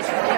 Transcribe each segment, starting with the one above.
sorry.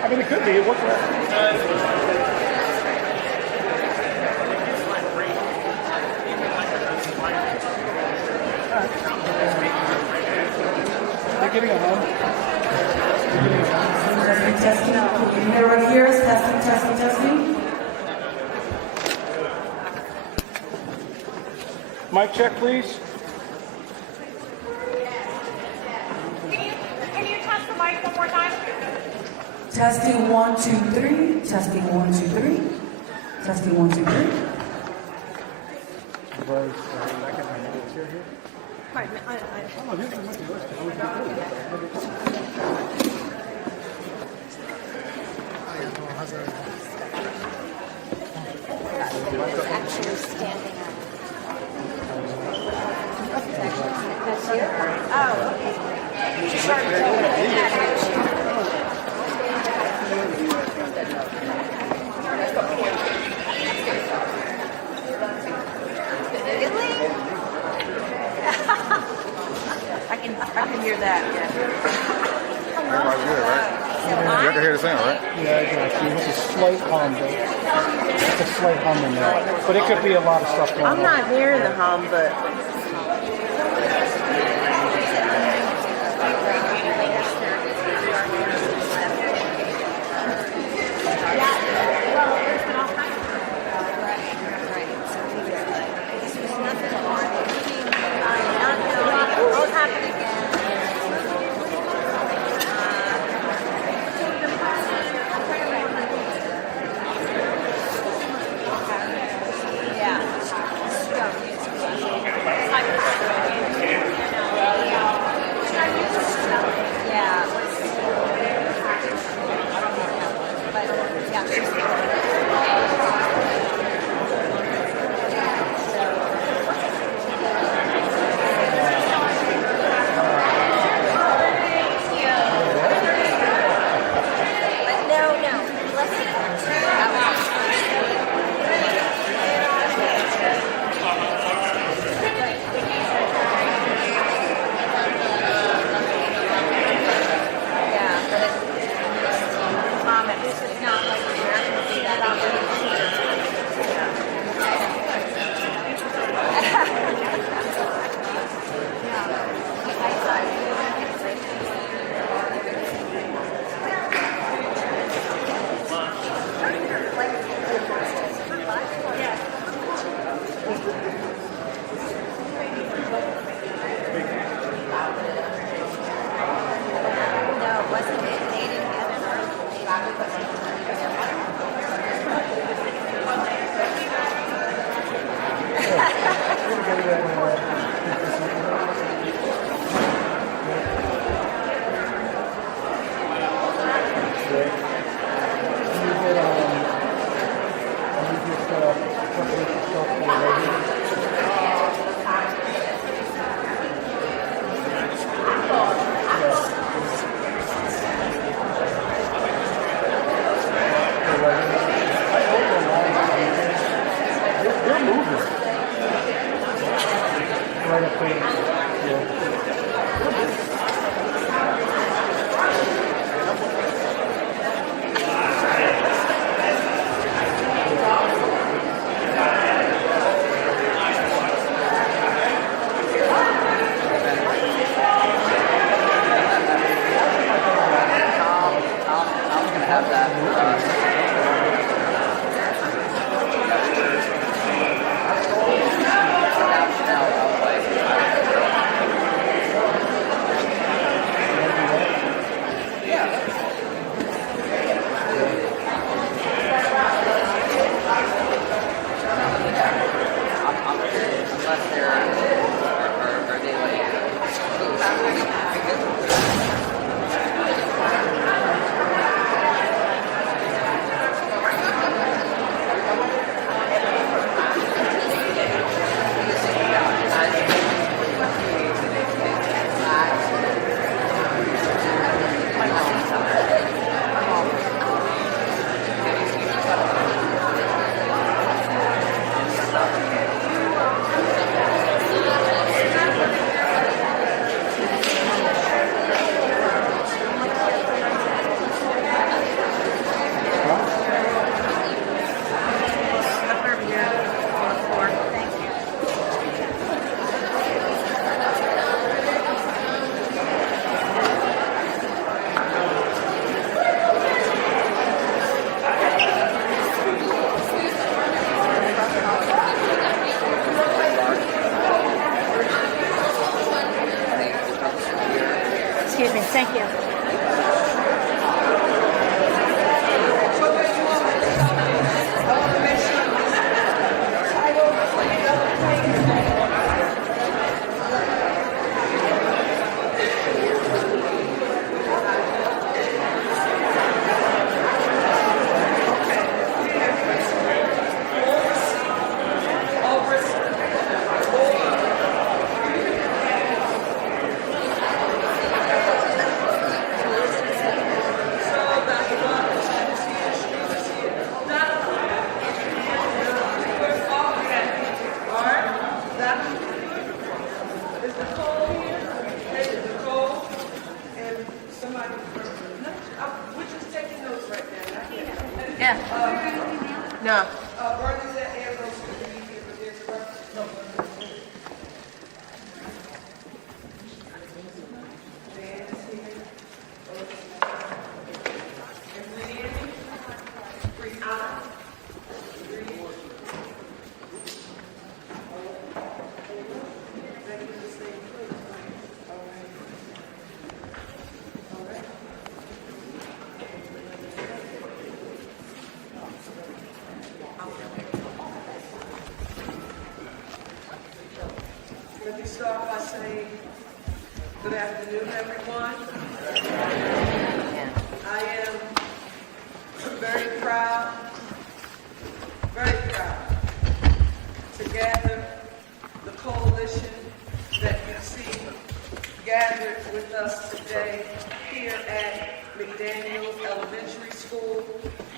I mean, it could be. It looks like. They're getting a home. Testing. Can everyone hear us? Testing. Mic check, please. Can you test the mic one more time? Testing 1, 2, 3. Testing 1, 2, 3. Testing 1, 2, 3. Pardon, Actually standing up. That's here? Oh, okay. Really? I can hear that. Everybody's good, right? Y'all can hear the sound, right? Yeah, exactly. It's a slight hum, though. It's a slight hum in there. But it could be a lot of stuff going on. I'm not hearing the hum, but Thank you. No. Let me start by saying good afternoon, everyone. I am very proud to gather the coalition that you see gathered with us today here at McDaniel Elementary School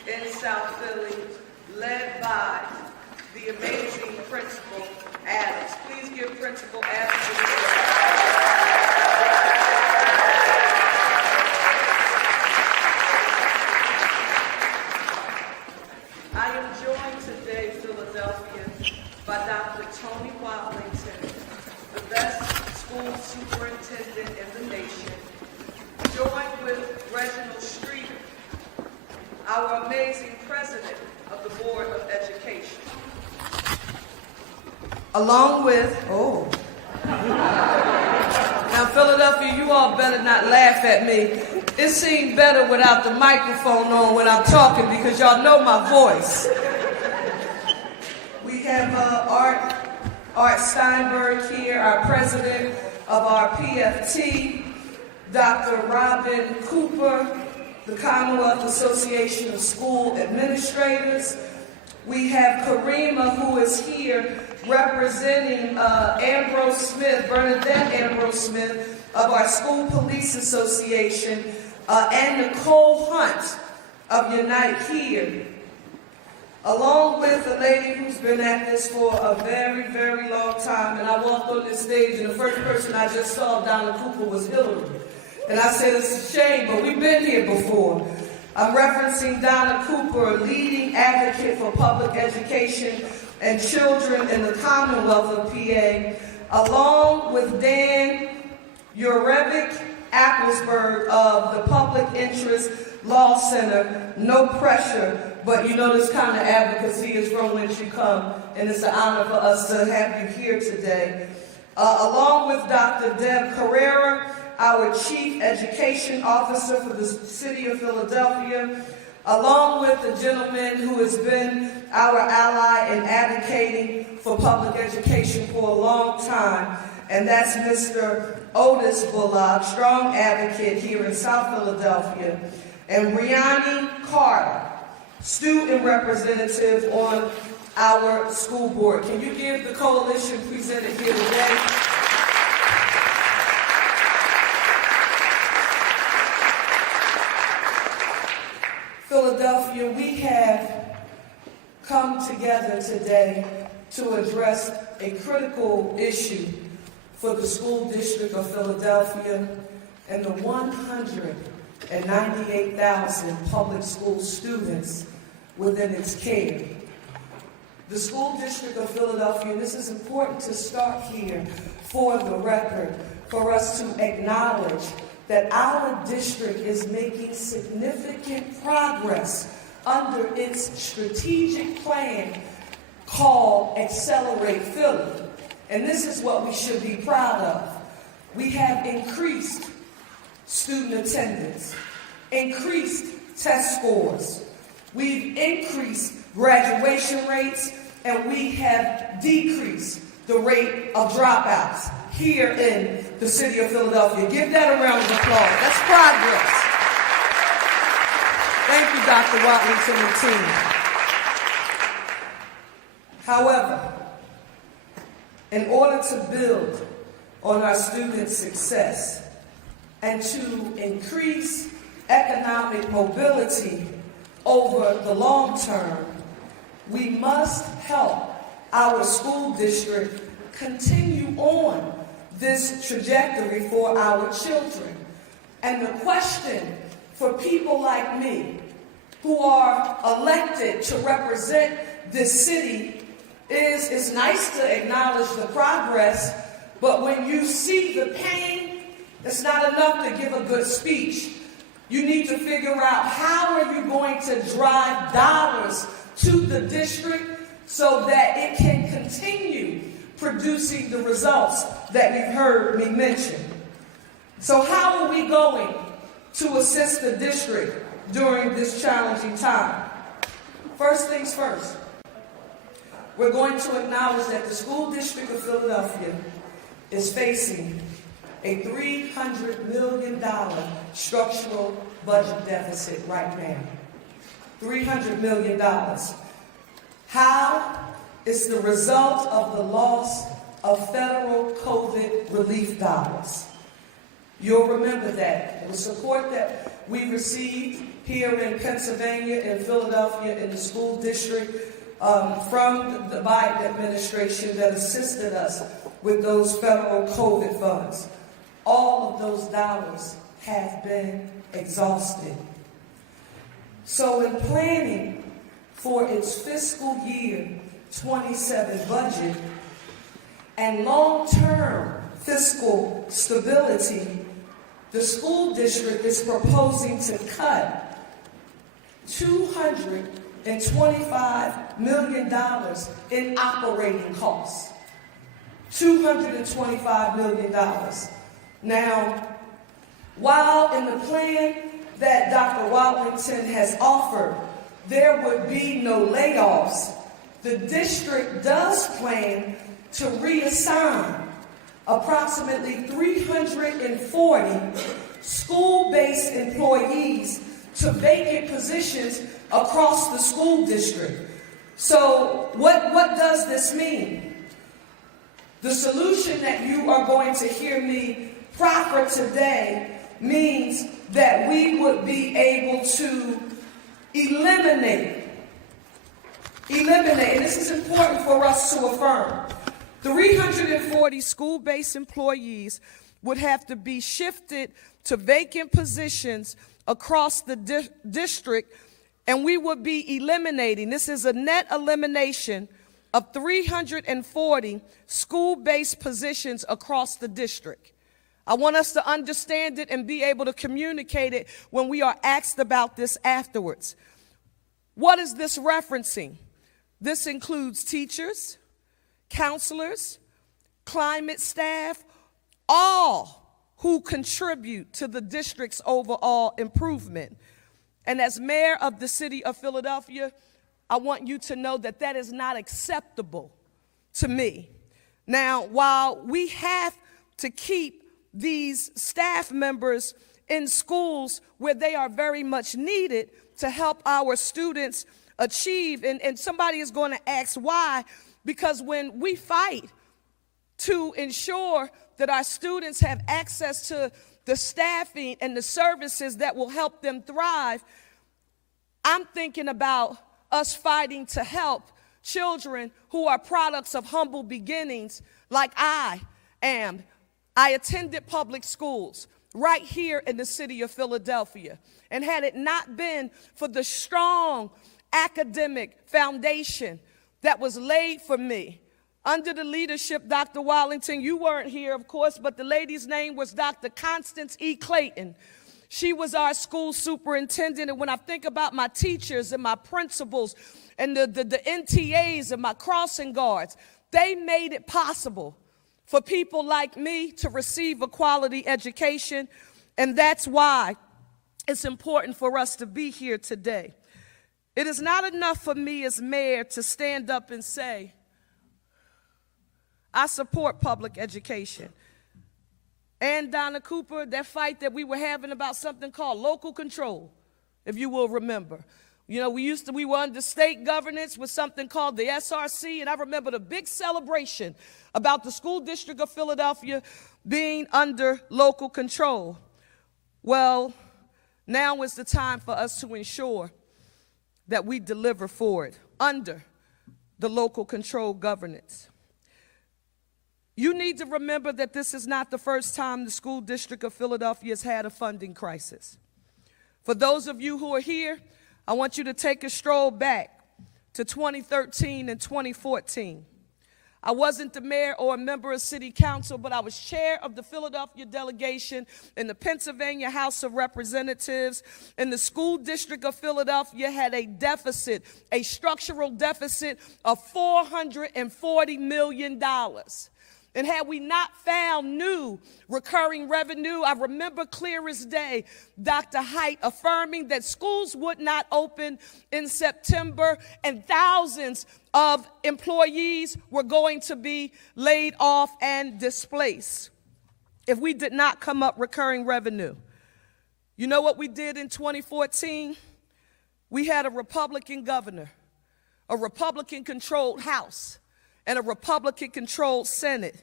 in South Philly, led by the amazing Principal Adams. Please give Principal Adams a round. I am joined today, Philadelphia, by Dr. Tony Watlington, the best school superintendent in the nation, joined with Reginald Streeter, our amazing president of the Board of Education. Along with, now Philadelphia, you all better not laugh at me. It seemed better without the microphone on when I'm talking because y'all know my voice. We have Art Steinberg here, our president of our PFT, Dr. Robin Cooper, the Commonwealth Association of School Administrators. We have Karima, who is here representing Ambrose Smith, Bernadette Ambrose Smith of our School Police Association, and Nicole Hunt of Unite Here, along with a lady who's been at this for a very, very long time. And I walked on this stage, and the first person I just saw, Donna Cooper, was Hillary. And I said, it's a shame, but we've been here before. I'm referencing Donna Cooper, leading advocate for public education and children in the Commonwealth of PA, along with Dan Urevic Applesberg of the Public Interest Law Center. No pressure, but you know this kind of advocacy is from whence you come, and it's an honor for us to have you here today. Along with Dr. Deb Carrera, our Chief Education Officer for the City of Philadelphia, along with the gentleman who has been our ally in advocating for public education for a long time, and that's Mr. Otis Bullock, strong advocate here in South Philadelphia, and Riani Carter, student representative on our school board. Can you give the coalition presented here today? Philadelphia, we have come together today to address a critical issue for the school district of Philadelphia and the 198,000 public school students within its care. The school district of Philadelphia, and this is important to start here for the record, for us to acknowledge that our district is making significant progress under its strategic plan called Accelerate Philly. And this is what we should be proud of. We have increased student attendance, increased test scores. We've increased graduation rates, and we have decreased the rate of dropouts here in the city of Philadelphia. Give that a round of applause. That's progress. Thank you, Dr. Watlington and team. However, in order to build on our students' success and to increase economic mobility over the long term, we must help our school district continue on this trajectory for our children. And the question for people like me who are elected to represent this city is, it's nice to acknowledge the progress, but when you see the pain, it's not enough to give a good speech. You need to figure out how are you going to drive dollars to the district so that it can continue producing the results that you've heard me mention. So how are we going to assist the district during this challenging time? First things first, we're going to acknowledge that the school district of Philadelphia is facing a $300 million structural budget deficit right now. $300 million. How? It's the result of the loss of federal COVID relief dollars. You'll remember that. The support that we received here in Pennsylvania and Philadelphia in the school district from the Biden administration that assisted us with those federal COVID funds. All of those dollars have been exhausted. So in planning for its fiscal year 27 budget and long-term fiscal stability, the school district is proposing to cut $225 million in operating costs. $225 million. Now, while in the plan that Dr. Watlington has offered, there would be no layoffs, the district does plan to reassign approximately 340 school-based employees to vacant positions across the school district. So what does this mean? The solution that you are going to hear me proffer today means that we would be able to eliminate, and this is important for us to affirm, 340 school-based employees would have to be shifted to vacant positions across the district, and we would be eliminating, this is a net elimination of 340 school-based positions across the district. I want us to understand it and be able to communicate it when we are asked about this afterwards. What is this referencing? This includes teachers, counselors, climate staff, all who contribute to the district's overall improvement. And as mayor of the city of Philadelphia, I want you to know that that is not acceptable to me. Now, while we have to keep these staff members in schools where they are very much needed to help our students achieve, and somebody is going to ask why, because when we fight to ensure that our students have access to the staffing and the services that will help them thrive, I'm thinking about us fighting to help children who are products of humble beginnings like I am. I attended public schools right here in the city of Philadelphia. And had it not been for the strong academic foundation that was laid for me under the leadership, Dr. Wallington, you weren't here, of course, but the lady's name was Dr. Constance E. Clayton. She was our school superintendent, and when I think about my teachers and my principals and the NTAs and my crossing guards, they made it possible for people like me to receive a quality education And that's why it's important for us to be here today. It is not enough for me as mayor to stand up and say, I support public education. And Donna Cooper, that fight that we were having about something called local control, if you will remember. You know, we were under state governance with something called the SRC, and I remember the big celebration about the school district of Philadelphia being under local control. Well, now is the time for us to ensure that we deliver for it under the local control governance. You need to remember that this is not the first time the school district of Philadelphia has had a funding crisis. For those of you who are here, I want you to take a stroll back to 2013 and 2014. I wasn't the mayor or a member of city council, but I was chair of the Philadelphia delegation in the Pennsylvania House of Representatives, and the school district of Philadelphia had a deficit, a structural deficit of $440 million. And had we not found new recurring revenue, I remember clear as day Dr. Height affirming that schools would not open in September and thousands of employees were going to be laid off and displaced if we did not come up recurring revenue. You know what we did in 2014? We had a Republican governor, a Republican-controlled House, and a Republican-controlled Senate.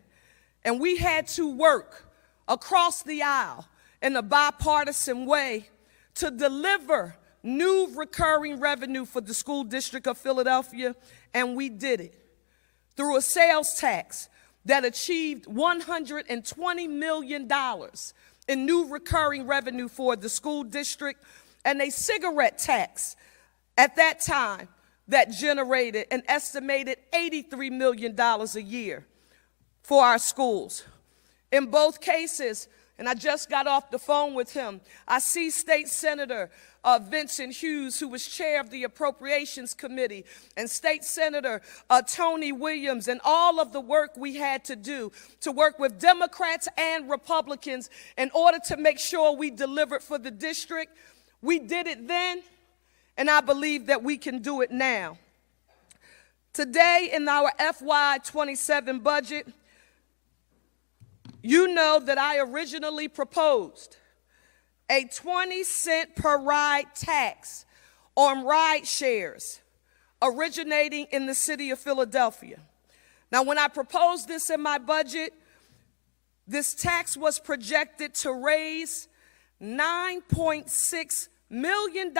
And we had to work across the aisle in a bipartisan way to deliver new recurring revenue for the school district of Philadelphia, and we did it through a sales tax that achieved $120 million in new recurring revenue for the school district, and a cigarette tax at that time that generated an estimated $83 million a year for our schools. In both cases, and I just got off the phone with him, I see State Senator Vincent Hughes, who was chair of the Appropriations Committee, and State Senator Tony Williams, and all of the work we had to do to work with Democrats and Republicans in order to make sure we delivered for the district. We did it then, and I believe that we can do it now. Today, in our FY27 budget, you know that I originally proposed a 20-cent per ride tax on ride shares originating in the city of Philadelphia. Now, when I proposed this in my budget, this tax was projected to raise $9.6 million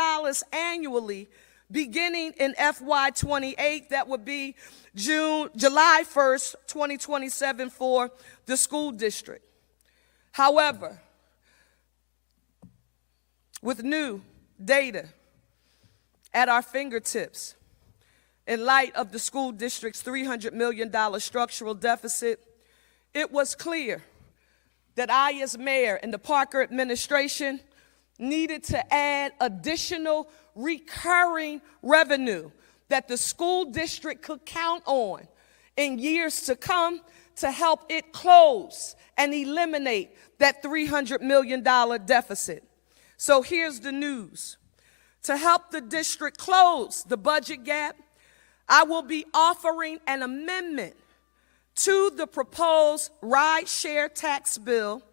annually beginning in FY28. That would be July 1st, 2027 for the school district. However, with new data at our fingertips, in light of the school district's $300 million structural deficit, it was clear that I, as mayor, and the Parker administration needed to add additional recurring revenue that the school district could count on in years to come to help it close and eliminate that $300 million deficit. So here's the news. To help the district close the budget gap, I will be offering an amendment to the proposed ride share tax bill,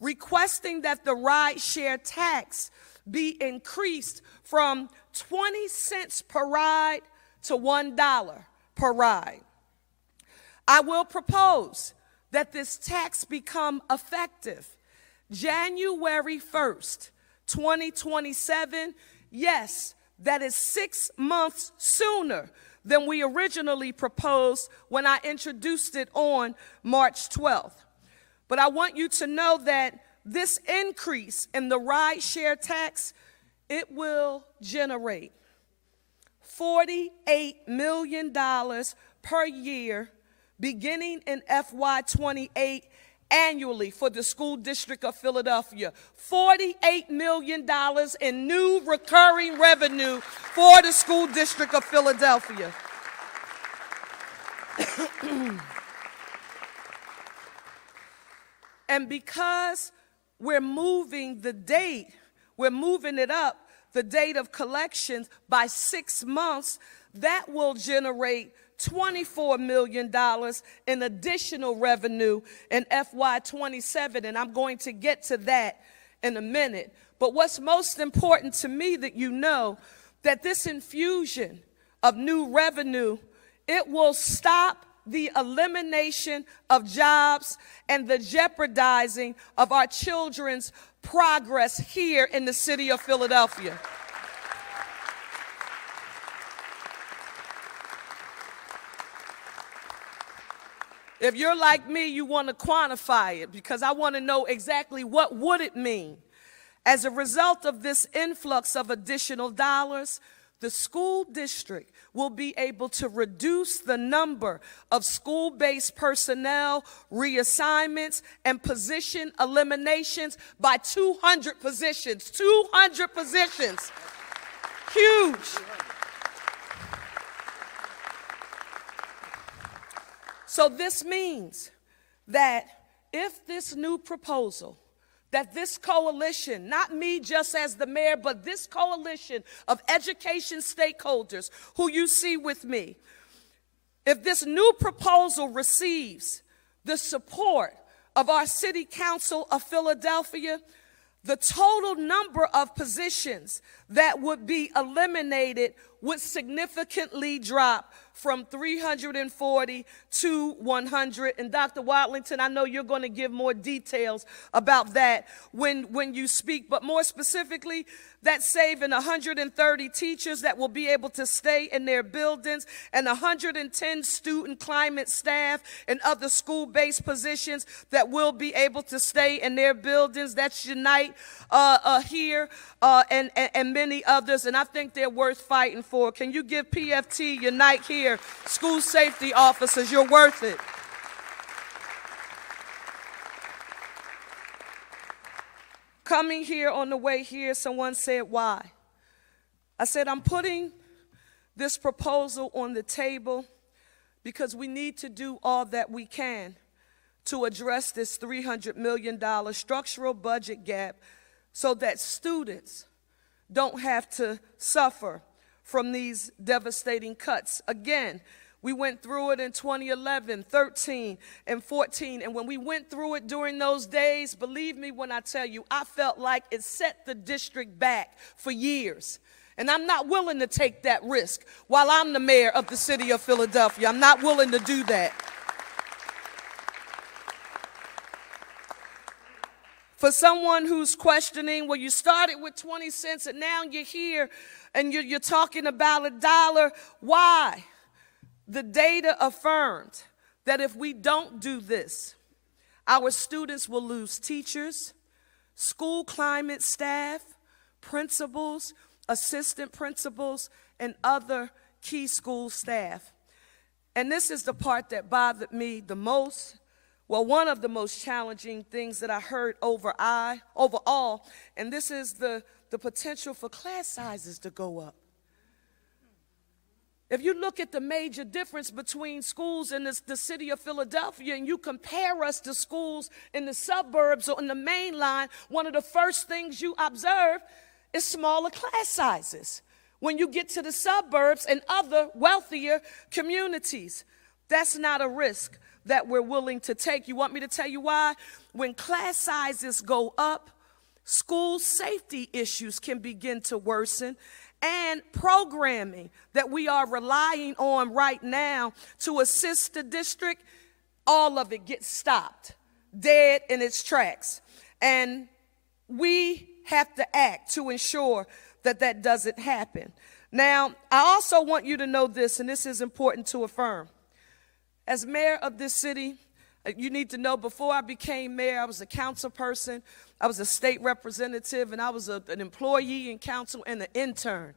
requesting that the ride share tax be increased from 20 cents per ride to $1 per ride. I will propose that this tax become effective January 1st, 2027. Yes, that is 6 months sooner than we originally proposed when I introduced it on March 12th. But I want you to know that this increase in the ride share tax, it will generate $48 million per year beginning in FY28 annually for the school district of Philadelphia. $48 million in new recurring revenue for the school district of Philadelphia. And because we're moving the date, we're moving it up, the date of collections by 6 months. That will generate $24 million in additional revenue in FY27, and I'm going to get to that in a minute. But what's most important to me that you know, that this infusion of new revenue, it will stop the elimination of jobs and the jeopardizing of our children's progress here in the city of Philadelphia. If you're like me, you want to quantify it, because I want to know exactly what would it mean. As a result of this influx of additional dollars, the school district will be able to reduce the number of school-based personnel reassignments and position eliminations by 200 positions. 200 positions. Huge. So this means that if this new proposal, that this coalition, not me just as the mayor, but this coalition of education stakeholders who you see with me, if this new proposal receives the support of our City Council of Philadelphia, the total number of positions that would be eliminated would significantly drop from 340 to 100. And Dr. Watlington, I know you're going to give more details about that when you speak, but more specifically, that's saving 130 teachers that will be able to stay in their buildings, and 110 student climate staff and other school-based positions that will be able to stay in their buildings. That's Unite here and many others, and I think they're worth fighting for. Can you give PFT, Unite here, school safety officers? You're worth it. Coming here on the way here, someone said, why? I said, I'm putting this proposal on the table because we need to do all that we can to address this $300 million structural budget gap so that students don't have to suffer from these devastating cuts. Again, we went through it in 2011, 13, and 14, and when we went through it during those days, believe me when I tell you, I felt like it set the district back for years. And I'm not willing to take that risk while I'm the mayor of the city of Philadelphia. I'm not willing to do that. For someone who's questioning, well, you started with 20 cents and now you're here and you're talking about $1, why? The data affirmed that if we don't do this, our students will lose teachers, school climate staff, principals, assistant principals, and other key school staff. And this is the part that bothered me the most. Well, one of the most challenging things that I heard overall, and this is the potential for class sizes to go up. If you look at the major difference between schools in the city of Philadelphia and you compare us to schools in the suburbs or in the main line, one of the first things you observe is smaller class sizes when you get to the suburbs and other wealthier communities. That's not a risk that we're willing to take. You want me to tell you why? When class sizes go up, school safety issues can begin to worsen, and programming that we are relying on right now to assist the district, all of it gets stopped, dead in its tracks. And we have to act to ensure that that doesn't happen. Now, I also want you to know this, and this is important to affirm. As mayor of this city, you need to know before I became mayor, I was a council person, I was a state representative, and I was an employee in council and an intern.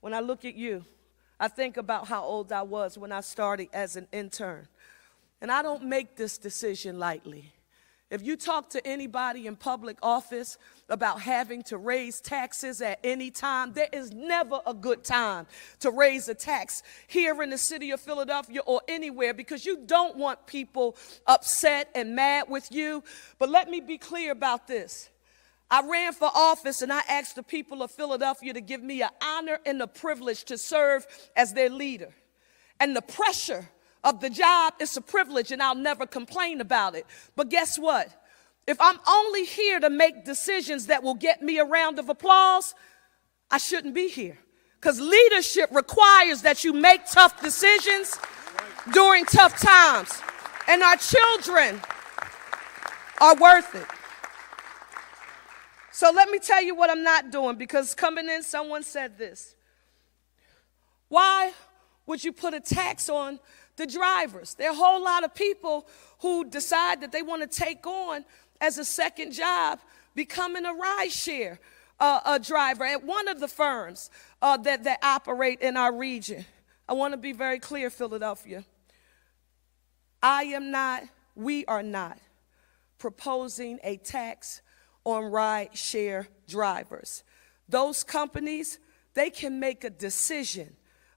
When I look at you, I think about how old I was when I started as an intern. And I don't make this decision lightly. If you talk to anybody in public office about having to raise taxes at any time, there is never a good time to raise a tax here in the city of Philadelphia or anywhere, because you don't want people upset and mad with you. But let me be clear about this. I ran for office and I asked the people of Philadelphia to give me an honor and a privilege to serve as their leader. And the pressure of the job is a privilege, and I'll never complain about it. But guess what? If I'm only here to make decisions that will get me a round of applause, I shouldn't be here. Because leadership requires that you make tough decisions during tough times. And our children are worth it. So let me tell you what I'm not doing, because coming in, someone said this. Why would you put a tax on the drivers? There are a whole lot of people who decide that they want to take on as a second job, becoming a rideshare driver at one of the firms that operate in our region. I want to be very clear, Philadelphia. We are not proposing a tax on rideshare drivers. Those companies, they can make a decision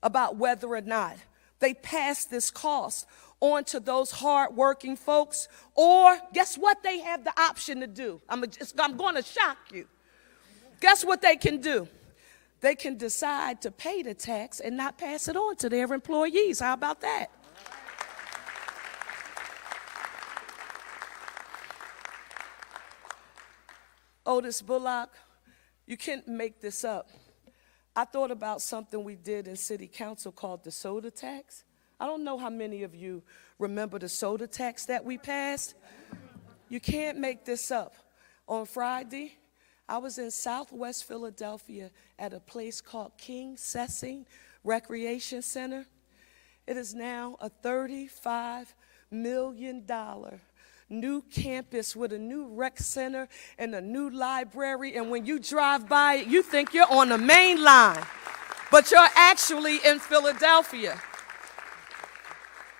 about whether or not they pass this cost on to those hardworking folks, or guess what they have the option to do? I'm going to shock you. Guess what they can do? They can decide to pay the tax and not pass it on to their employees. How about that? Otis Bullock, you can't make this up. I thought about something we did in city council called the soda tax. I don't know how many of you remember the soda tax that we passed. You can't make this up. On Friday, I was in Southwest Philadelphia at a place called King Sessing Recreation Center. It is now a $35 million new campus with a new rec center and a new library. And when you drive by it, you think you're on the main line, but you're actually in Philadelphia.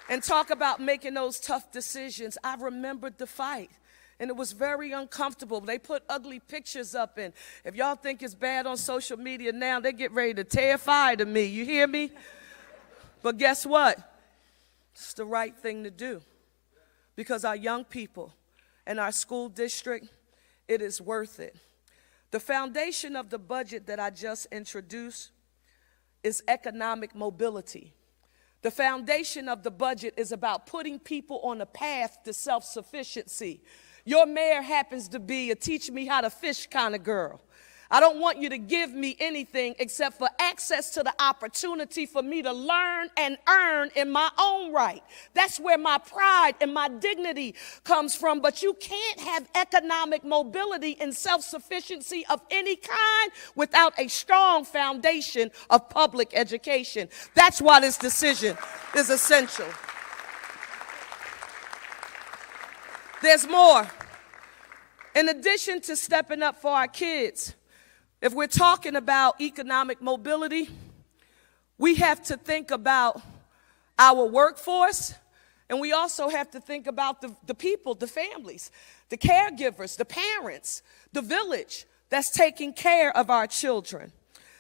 And talk about making those tough decisions. I remembered the fight, and it was very uncomfortable. They put ugly pictures up, and if y'all think it's bad on social media now, they get ready to terrify to me. You hear me? But guess what? It's the right thing to do, because our young people and our school district, it is worth it. The foundation of the budget that I just introduced is economic mobility. The foundation of the budget is about putting people on a path to self-sufficiency. Your mayor happens to be a teach me how to fish kind of girl. I don't want you to give me anything except for access to the opportunity for me to learn and earn in my own right. That's where my pride and my dignity comes from. But you can't have economic mobility and self-sufficiency of any kind without a strong foundation of public education. That's why this decision is essential. There's more. In addition to stepping up for our kids, if we're talking about economic mobility, we have to think about our workforce, and we also have to think about the people, the families, the caregivers, the parents, the village that's taking care of our children.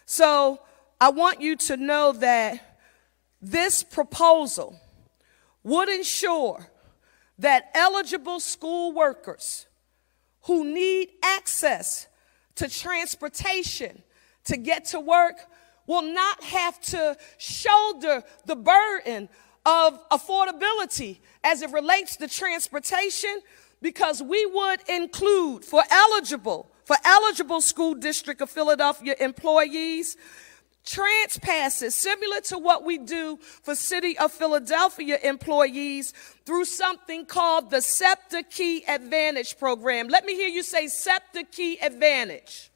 So I want you to know that this proposal would ensure that eligible school workers who need access to transportation to get to work will not have to shoulder the burden of affordability as it relates to transportation, because we would include for eligible school district of Philadelphia employees trans passes similar to what we do for City of Philadelphia employees through something called the SEPTA Key Advantage program. Let me hear you say SEPTA Key Advantage.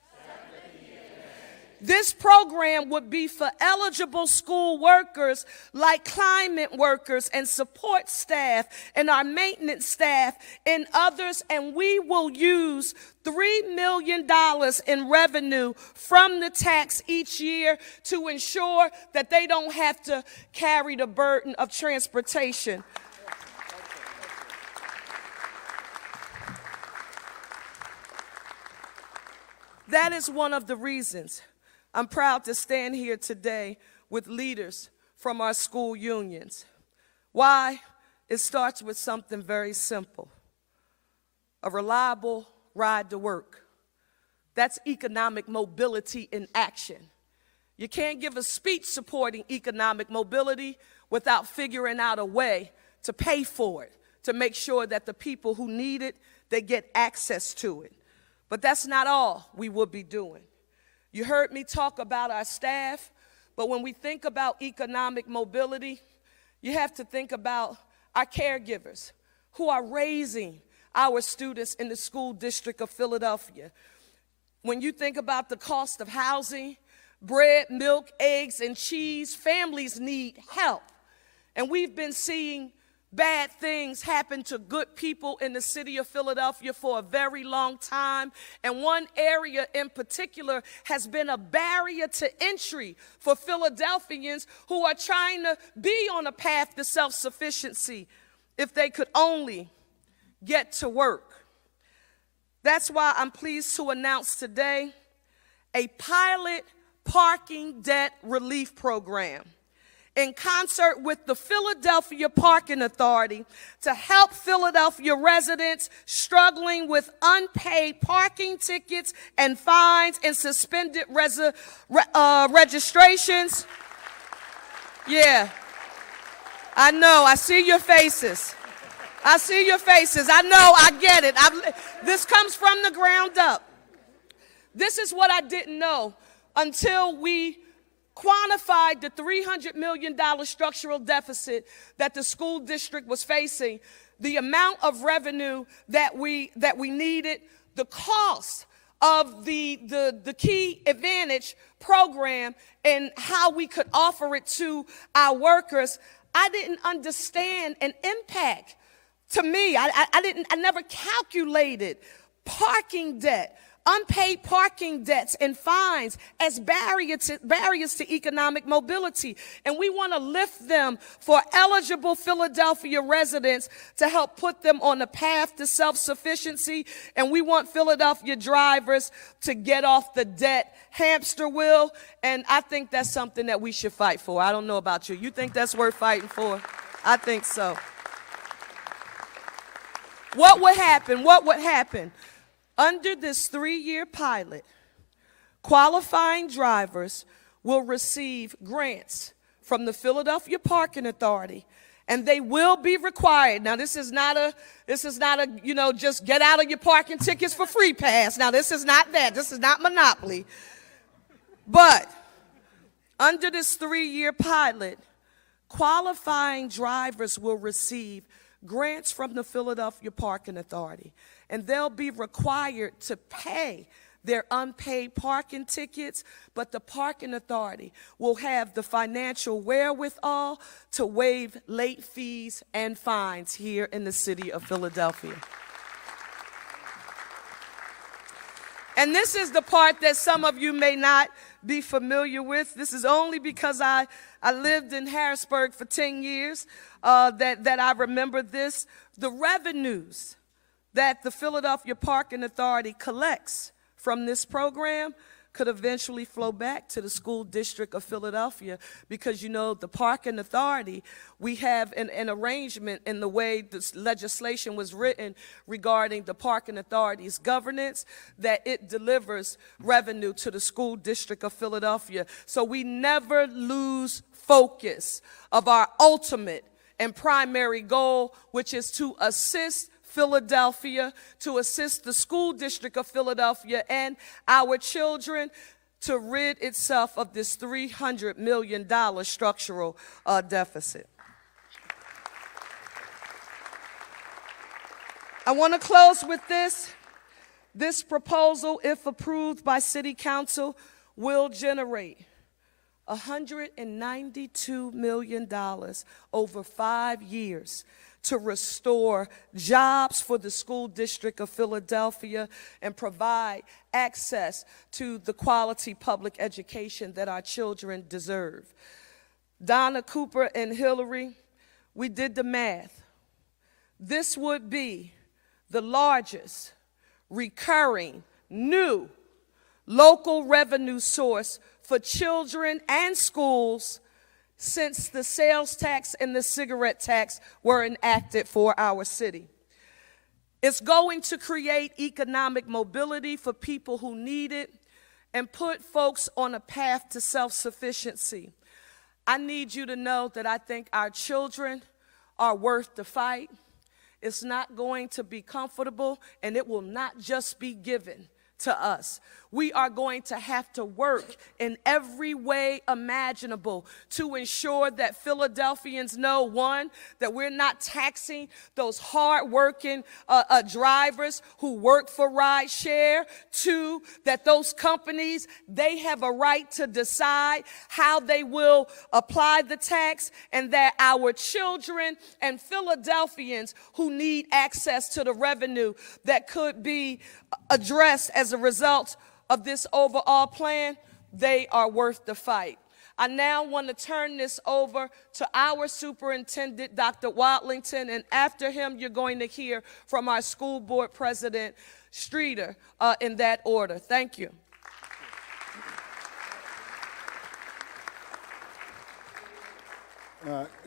This program would be for eligible school workers like climate workers and support staff and our maintenance staff and others, and we will use $3 million in revenue from the tax each year to ensure that they don't have to carry the burden of transportation. That is one of the reasons I'm proud to stand here today with leaders from our school unions. Why? It starts with something very simple: a reliable ride to work. That's economic mobility in action. You can't give a speech supporting economic mobility without figuring out a way to pay for it, to make sure that the people who need it, they get access to it. But that's not all we will be doing. You heard me talk about our staff, but when we think about economic mobility, you have to think about our caregivers who are raising our students in the school district of Philadelphia. When you think about the cost of housing, bread, milk, eggs, and cheese, families need help. And we've been seeing bad things happen to good people in the city of Philadelphia for a very long time. And one area in particular has been a barrier to entry for Philadelphians who are trying to be on a path to self-sufficiency if they could only get to work. That's why I'm pleased to announce today a pilot parking debt relief program in concert with the Philadelphia Parking Authority to help Philadelphia residents struggling with unpaid parking tickets and fines and suspended registrations. Yeah, I know, I see your faces. I see your faces. I know, I get it. This comes from the ground up. This is what I didn't know until we quantified the $300 million structural deficit that the school district was facing, the amount of revenue that we needed, the cost of the Key Advantage program and how we could offer it to our workers. I didn't understand an impact. To me, I never calculated parking debt, unpaid parking debts and fines as barriers to economic mobility. And we want to lift them for eligible Philadelphia residents to help put them on the path to self-sufficiency. And we want Philadelphia drivers to get off the debt hamster wheel. And I think that's something that we should fight for. I don't know about you. You think that's worth fighting for? I think so. What would happen? What would happen? Under this 3-year pilot, qualifying drivers will receive grants from the Philadelphia Parking Authority, and they will be required. Now, this is not a, just get out of your parking tickets for free pass. Now, this is not that. This is not Monopoly. But under this 3-year pilot, qualifying drivers will receive grants from the Philadelphia Parking Authority, and they'll be required to pay their unpaid parking tickets, but the parking authority will have the financial wherewithal to waive late fees and fines here in the city of Philadelphia. And this is the part that some of you may not be familiar with. This is only because I lived in Harrisburg for 10 years that I remember this. The revenues that the Philadelphia Parking Authority collects from this program could eventually flow back to the school district of Philadelphia, because, you know, the Parking Authority, we have an arrangement in the way this legislation was written regarding the Parking Authority's governance, that it delivers revenue to the school district of Philadelphia. So we never lose focus of our ultimate and primary goal, which is to assist Philadelphia, to assist the school district of Philadelphia and our children to rid itself of this $300 million structural deficit. I want to close with this. This proposal, if approved by City Council, will generate $192 million over 5 years to restore jobs for the school district of Philadelphia and provide access to the quality public education that our children deserve. Donna, Cooper, and Hillary, we did the math. This would be the largest recurring new local revenue source for children and schools since the sales tax and the cigarette tax were enacted for our city. It's going to create economic mobility for people who need it and put folks on a path to self-sufficiency. I need you to know that I think our children are worth the fight. It's not going to be comfortable, and it will not just be given to us. We are going to have to work in every way imaginable to ensure that Philadelphians know, one, that we're not taxing those hard-working drivers who work for rideshare. Two, that those companies, they have a right to decide how they will apply the tax, and that our children and Philadelphians who need access to the revenue that could be addressed as a result of this overall plan, they are worth the fight. I now want to turn this over to our superintendent, Dr. Wadlington, and after him, you're going to hear from our school board president, Streeter, in that order. Thank you.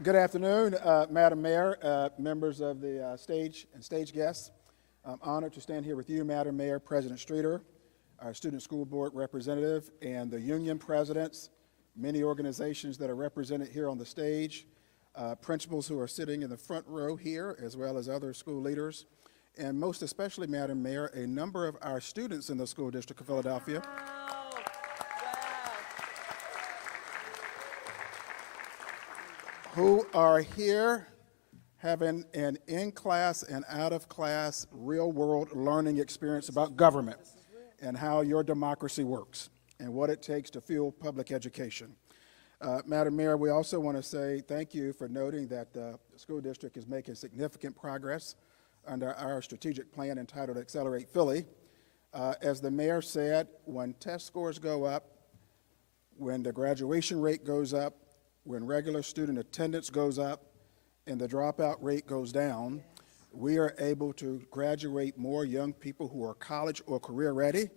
Good afternoon, Madam Mayor, members of the stage and stage guests. I'm honored to stand here with you, Madam Mayor, President Streeter, our student school board representative, and the union presidents, many organizations that are represented here on the stage, principals who are sitting in the front row here, as well as other school leaders, and most especially, Madam Mayor, a number of our students in the school district of Philadelphia. Who are here having an in-class and out-of-class real-world learning experience about government and how your democracy works and what it takes to fuel public education. Madam Mayor, we also want to say thank you for noting that the school district is making significant progress under our strategic plan entitled Accelerate Philly. As the mayor said, when test scores go up, when the graduation rate goes up, when regular student attendance goes up, and the dropout rate goes down, we are able to graduate more young people who are college or career ready.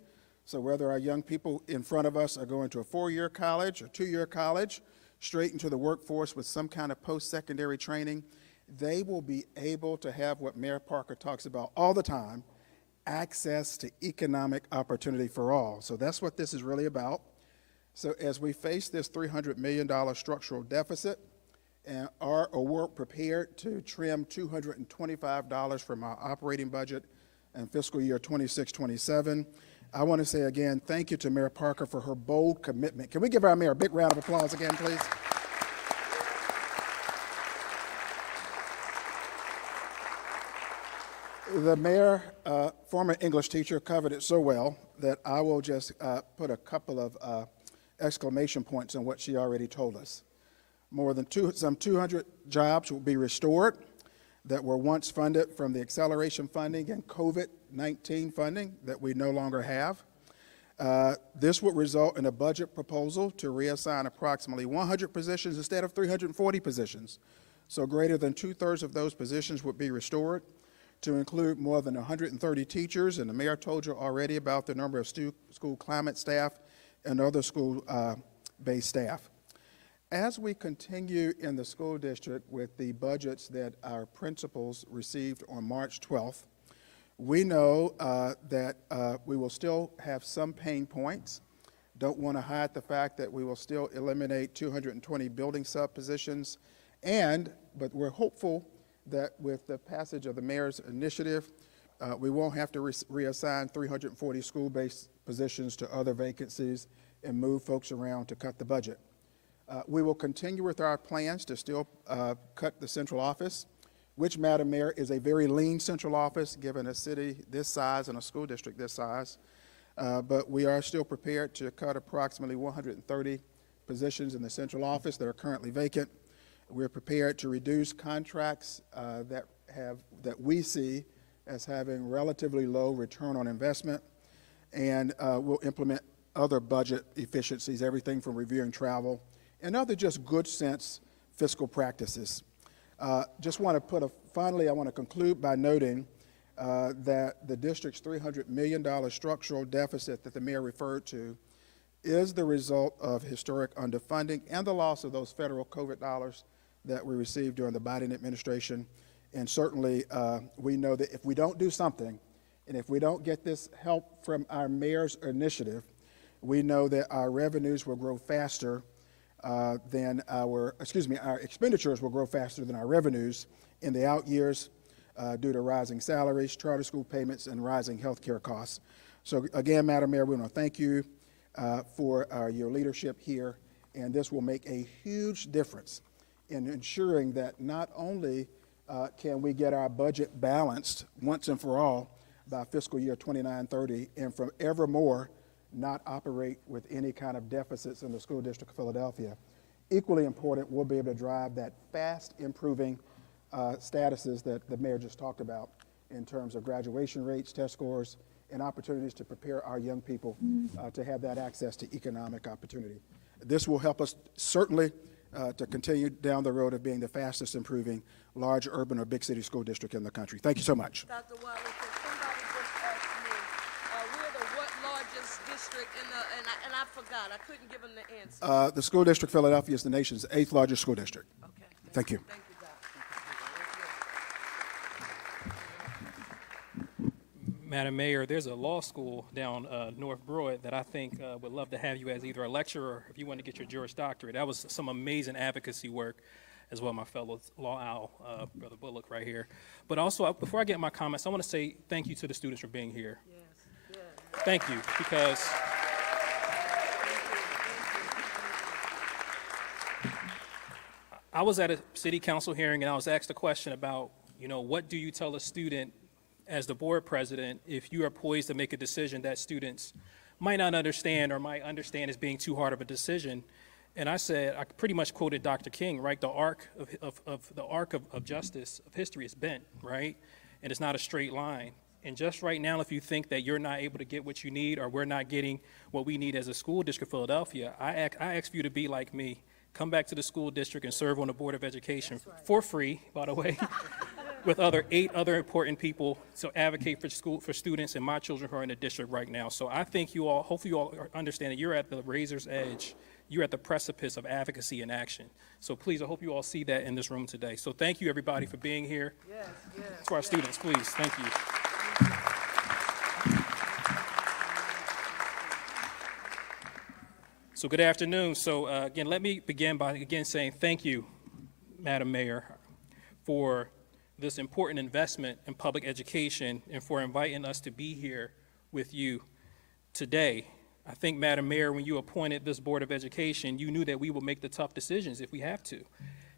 So whether our young people in front of us are going to a 4-year college or 2-year college, straight into the workforce with some kind of post-secondary training, they will be able to have what Mayor Parker talks about all the time, access to economic opportunity for all. So that's what this is really about. So as we face this $300 million structural deficit, and are prepared to trim $225 from our operating budget in fiscal year 26-27. I want to say again, thank you to Mayor Parker for her bold commitment. Can we give our mayor a big round of applause again, please? The mayor, former English teacher, covered it so well that I will just put a couple of exclamation points on what she already told us. More than some 200 jobs will be restored that were once funded from the acceleration funding and COVID-19 funding that we no longer have. This would result in a budget proposal to reassign approximately 100 positions instead of 340 positions. So greater than 2/3 of those positions would be restored to include more than 130 teachers, and the mayor told you already about the number of school climate staff and other school-based staff. As we continue in the school district with the budgets that our principals received on March 12th, we know that we will still have some pain points. Don't want to hide the fact that we will still eliminate 220 building sub-positions, but we're hopeful that with the passage of the mayor's initiative, we won't have to reassign 340 school-based positions to other vacancies and move folks around to cut the budget. We will continue with our plans to still cut the central office, which, Madam Mayor, is a very lean central office given a city this size and a school district this size. But we are still prepared to cut approximately 130 positions in the central office that are currently vacant. We're prepared to reduce contracts that we see as having relatively low return on investment, and we'll implement other budget efficiencies, everything from reviewing travel and other just good sense fiscal practices. Just want to finally, I want to conclude by noting that the district's $300 million structural deficit that the mayor referred to is the result of historic underfunding and the loss of those federal COVID dollars that we received during the Biden administration. And certainly, we know that if we don't do something, and if we don't get this help from our mayor's initiative, we know that our revenues will grow faster our expenditures will grow faster than our revenues in the out years due to rising salaries, charter school payments, and rising health care costs. So again, Madam Mayor, we want to thank you for your leadership here, and this will make a huge difference in ensuring that not only can we get our budget balanced once and for all by fiscal year 29-30, and from evermore not operate with any kind of deficits in the School District of Philadelphia. Equally important, we'll be able to drive that fast improving statuses that the mayor just talked about in terms of graduation rates, test scores, and opportunities to prepare our young people to have that access to economic opportunity. This will help us certainly to continue down the road of being the fastest improving large urban or big city school district in the country. Thank you so much. Dr. Wiley, somebody just asked me, we're the what largest district in the, and I forgot, I couldn't give them the answer. The School District Philadelphia is the nation's 8th largest school district. Okay. Thank you. Thank you, Doc. Madam Mayor, there's a law school down North Broad that I think would love to have you as either a lecturer or if you want to get your Juris Doctorate. That was some amazing advocacy work as well, my fellow law owl, Brother Bullock right here. But also, before I get my comments, I want to say thank you to the students for being here. Yes, yes. Thank you, because I was at a city council hearing and I was asked a question about, what do you tell a student as the board president if you are poised to make a decision that students might not understand or might understand as being too hard of a decision? And I said, I pretty much quoted Dr. King, right? The arc of justice, of history is bent, right? And it's not a straight line. And just right now, if you think that you're not able to get what you need or we're not getting what we need as a school district of Philadelphia, I ask for you to be like me. Come back to the school district and serve on the Board of Education for free, by the way, with 8 other important people to advocate for students and my children who are in the district right now. So I think you all, hopefully you all understand that you're at the razor's edge. You're at the precipice of advocacy and action. So please, I hope you all see that in this room today. So thank you, everybody, for being here. Yes, yes. To our students, please, thank you. So good afternoon. So again, let me begin by saying thank you, Madam Mayor, for this important investment in public education and for inviting us to be here with you today. I think, Madam Mayor, when you appointed this Board of Education, you knew that we would make the tough decisions if we have to.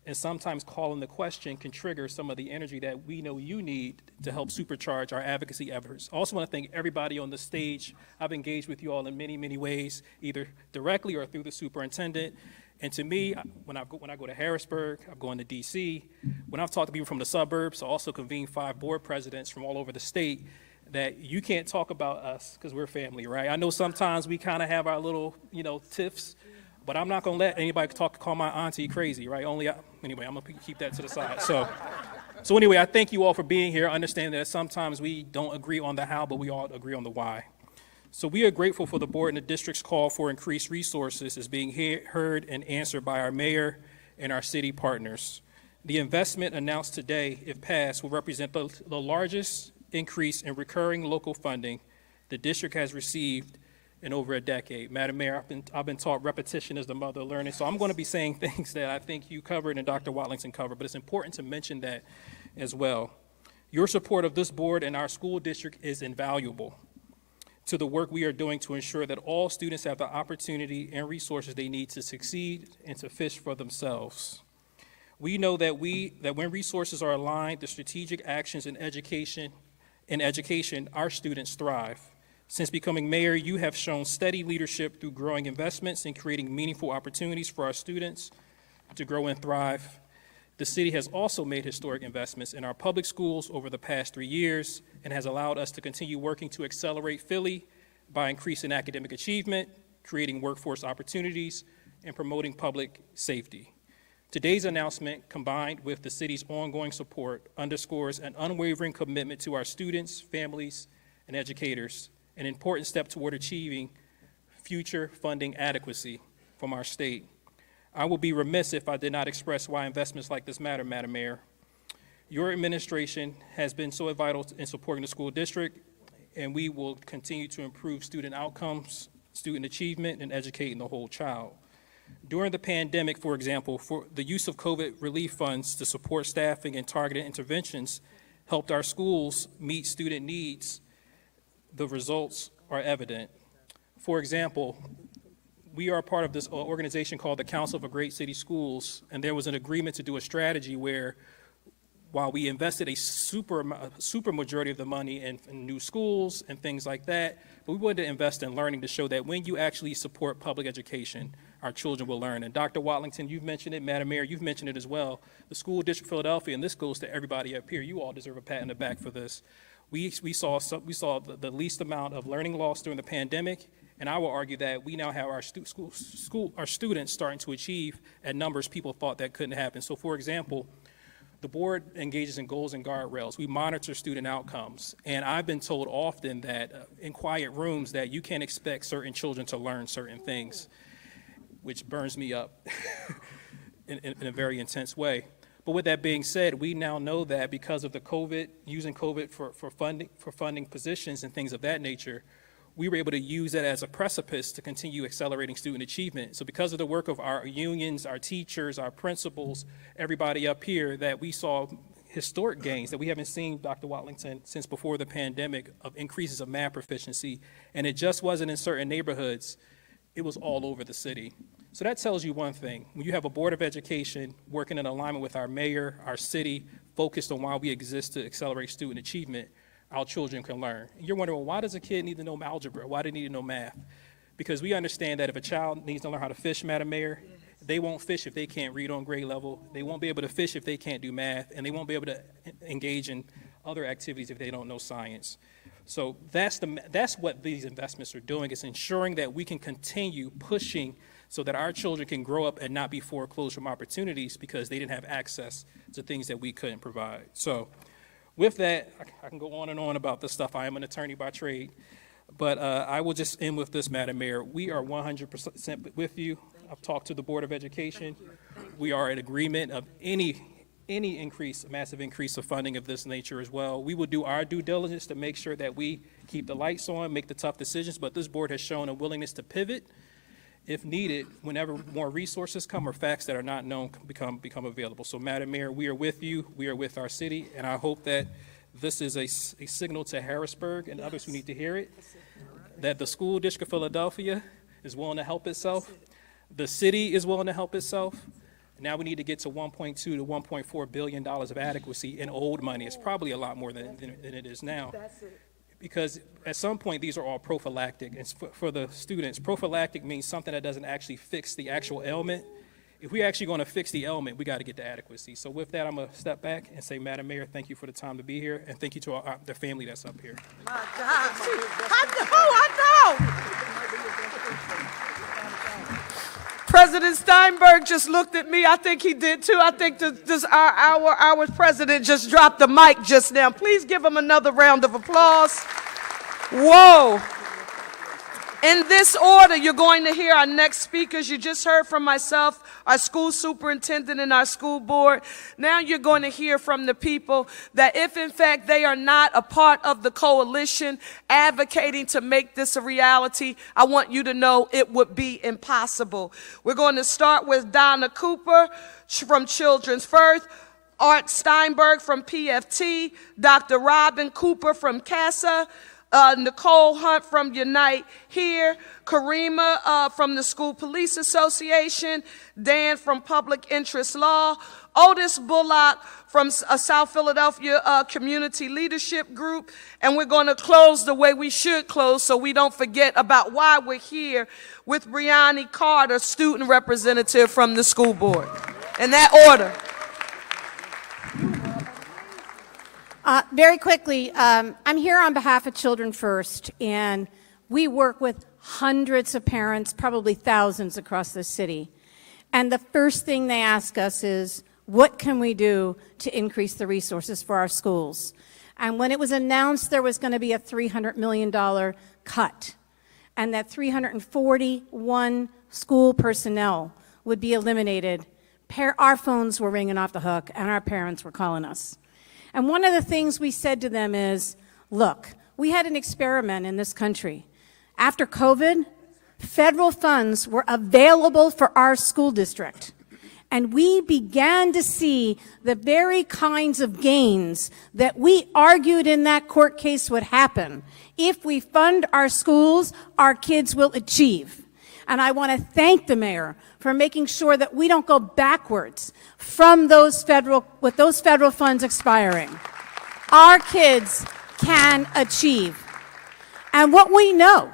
And sometimes calling the question can trigger some of the energy that we know you need to help supercharge our advocacy efforts. I also want to thank everybody on the stage. I've engaged with you all in many, many ways, either directly or through the superintendent. And to me, when I go to Harrisburg, I'm going to DC, when I've talked to people from the suburbs, I also convene 5 board presidents from all over the state, that you can't talk about us because we're family, right? I know sometimes we kind of have our little, tiffs, but I'm not going to let anybody call my auntie crazy, right? Anyway, I'm going to keep that to the side. So anyway, I thank you all for being here. I understand that sometimes we don't agree on the how, but we all agree on the why. So we are grateful for the board and the district's call for increased resources is being heard and answered by our mayor and our city partners. The investment announced today, if passed, will represent the largest increase in recurring local funding the district has received in over a decade. Madam Mayor, I've been taught repetition is the mother of learning, so I'm going to be saying things that I think you covered and Dr. Watlington covered, but it's important to mention that as well. Your support of this board and our school district is invaluable to the work we are doing to ensure that all students have the opportunity and resources they need to succeed and to fish for themselves. We know that when resources are aligned, the strategic actions in education, our students thrive. Since becoming mayor, you have shown steady leadership through growing investments and creating meaningful opportunities for our students to grow and thrive. The city has also made historic investments in our public schools over the past 3 years and has allowed us to continue working to accelerate Philly by increasing academic achievement, creating workforce opportunities, and promoting public safety. Today's announcement, combined with the city's ongoing support, underscores an unwavering commitment to our students, families, and educators, an important step toward achieving future funding adequacy from our state. I will be remiss if I did not express why investments like this matter, Madam Mayor. Your administration has been so vital in supporting the school district, and we will continue to improve student outcomes, student achievement, and educating the whole child. During the pandemic, for example, for the use of COVID relief funds to support staffing and targeted interventions helped our schools meet student needs. The results are evident. For example, we are part of this organization called the Council for Great City Schools, and there was an agreement to do a strategy where, while we invested a super majority of the money in new schools and things like that, but we wanted to invest in learning to show that when you actually support public education, our children will learn. And Dr. Watlington, you've mentioned it, Madam Mayor, you've mentioned it as well. The School District of Philadelphia, and this goes to everybody up here, you all deserve a pat on the back for this. We saw the least amount of learning loss during the pandemic, and I will argue that we now have our students starting to achieve at numbers people thought that couldn't happen. So, for example, the board engages in goals and guardrails. We monitor student outcomes, and I've been told often that in quiet rooms that you can't expect certain children to learn certain things, which burns me up in a very intense way. But with that being said, we now know that because of the COVID, using COVID for funding positions and things of that nature, we were able to use that as a precipice to continue accelerating student achievement. So because of the work of our unions, our teachers, our principals, everybody up here, that we saw historic gains that we haven't seen, Dr. Watlington, since before the pandemic, of increases of math proficiency. And it just wasn't in certain neighborhoods, it was all over the city. So that tells you one thing. When you have a Board of Education working in alignment with our mayor, our city, focused on why we exist to accelerate student achievement, our children can learn. And you're wondering, well, why does a kid need to know algebra? Why do they need to know math? Because we understand that if a child needs to learn how to fish, Madam Mayor, they won't fish if they can't read on grade level. They won't be able to fish if they can't do math, and they won't be able to engage in other activities if they don't know science. So that's what these investments are doing, is ensuring that we can continue pushing so that our children can grow up and not be foreclosed from opportunities because they didn't have access to things that we couldn't provide. So with that, I can go on and on about this stuff. I am an attorney by trade, but I will just end with this, Madam Mayor. We are 100% with you. I've talked to the Board of Education. We are in agreement of any increase, massive increase of funding of this nature as well. We will do our due diligence to make sure that we keep the lights on, make the tough decisions, but this board has shown a willingness to pivot if needed, whenever more resources come or facts that are not known become available. So, Madam Mayor, we are with you, we are with our city, and I hope that this is a signal to Harrisburg and others who need to hear it, that the School District of Philadelphia is willing to help itself, the city is willing to help itself. Now we need to get to $1.2 to $1.4 billion of adequacy in old money. It's probably a lot more than it is now. Because at some point, these are all prophylactic. And for the students, prophylactic means something that doesn't actually fix the actual ailment. If we're actually going to fix the ailment, we got to get to adequacy. So with that, I'm going to step back and say, Madam Mayor, thank you for the time to be here, and thank you to the family that's up here. My God. I know. President Steinberg just looked at me. I think he did too. I think our president just dropped the mic just now. Please give him another round of applause. Whoa. In this order, you're going to hear our next speakers. You just heard from myself, our school superintendent, and our school board. Now you're going to hear from the people that if, in fact, they are not a part of the coalition advocating to make this a reality, I want you to know it would be impossible. We're going to start with Donna Cooper from Children's First, Art Steinberg from PFT, Dr. Robin Cooper from CASSA, Nicole Hunt from Unite Here, Karima from the School Police Association, Dan from Public Interest Law, Otis Bullock from South Philadelphia Community Leadership Group, and we're going to close the way we should close so we don't forget about why we're here, with Brianni Carter, student representative from the school board. In that order. Very quickly, I'm here on behalf of Children First, and we work with hundreds of parents, probably thousands across the city. And the first thing they ask us is, what can we do to increase the resources for our schools? And when it was announced there was going to be a $300 million cut, and that 341 school personnel would be eliminated, our phones were ringing off the hook, and our parents were calling us. And one of the things we said to them is, look, we had an experiment in this country. After COVID, federal funds were available for our school district. And we began to see the very kinds of gains that we argued in that court case would happen. If we fund our schools, our kids will achieve. And I want to thank the mayor for making sure that we don't go backwards from with those federal funds expiring. Our kids can achieve. And what we know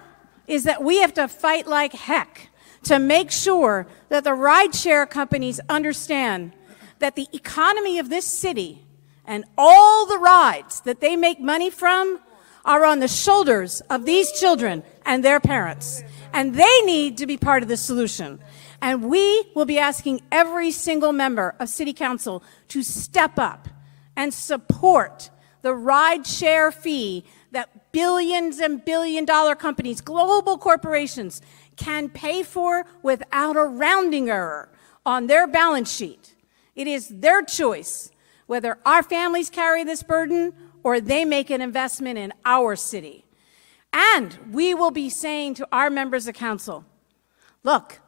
is that we have to fight like heck to make sure that the rideshare companies understand that the economy of this city and all the rides that they make money from are on the shoulders of these children and their parents. And they need to be part of the solution. And we will be asking every single member of City Council to step up and support the rideshare fee that billions and billion-dollar companies, global corporations, can pay for without a rounding error on their balance sheet. It is their choice whether our families carry this burden or they make an investment in our city. And we will be saying to our members of council, look,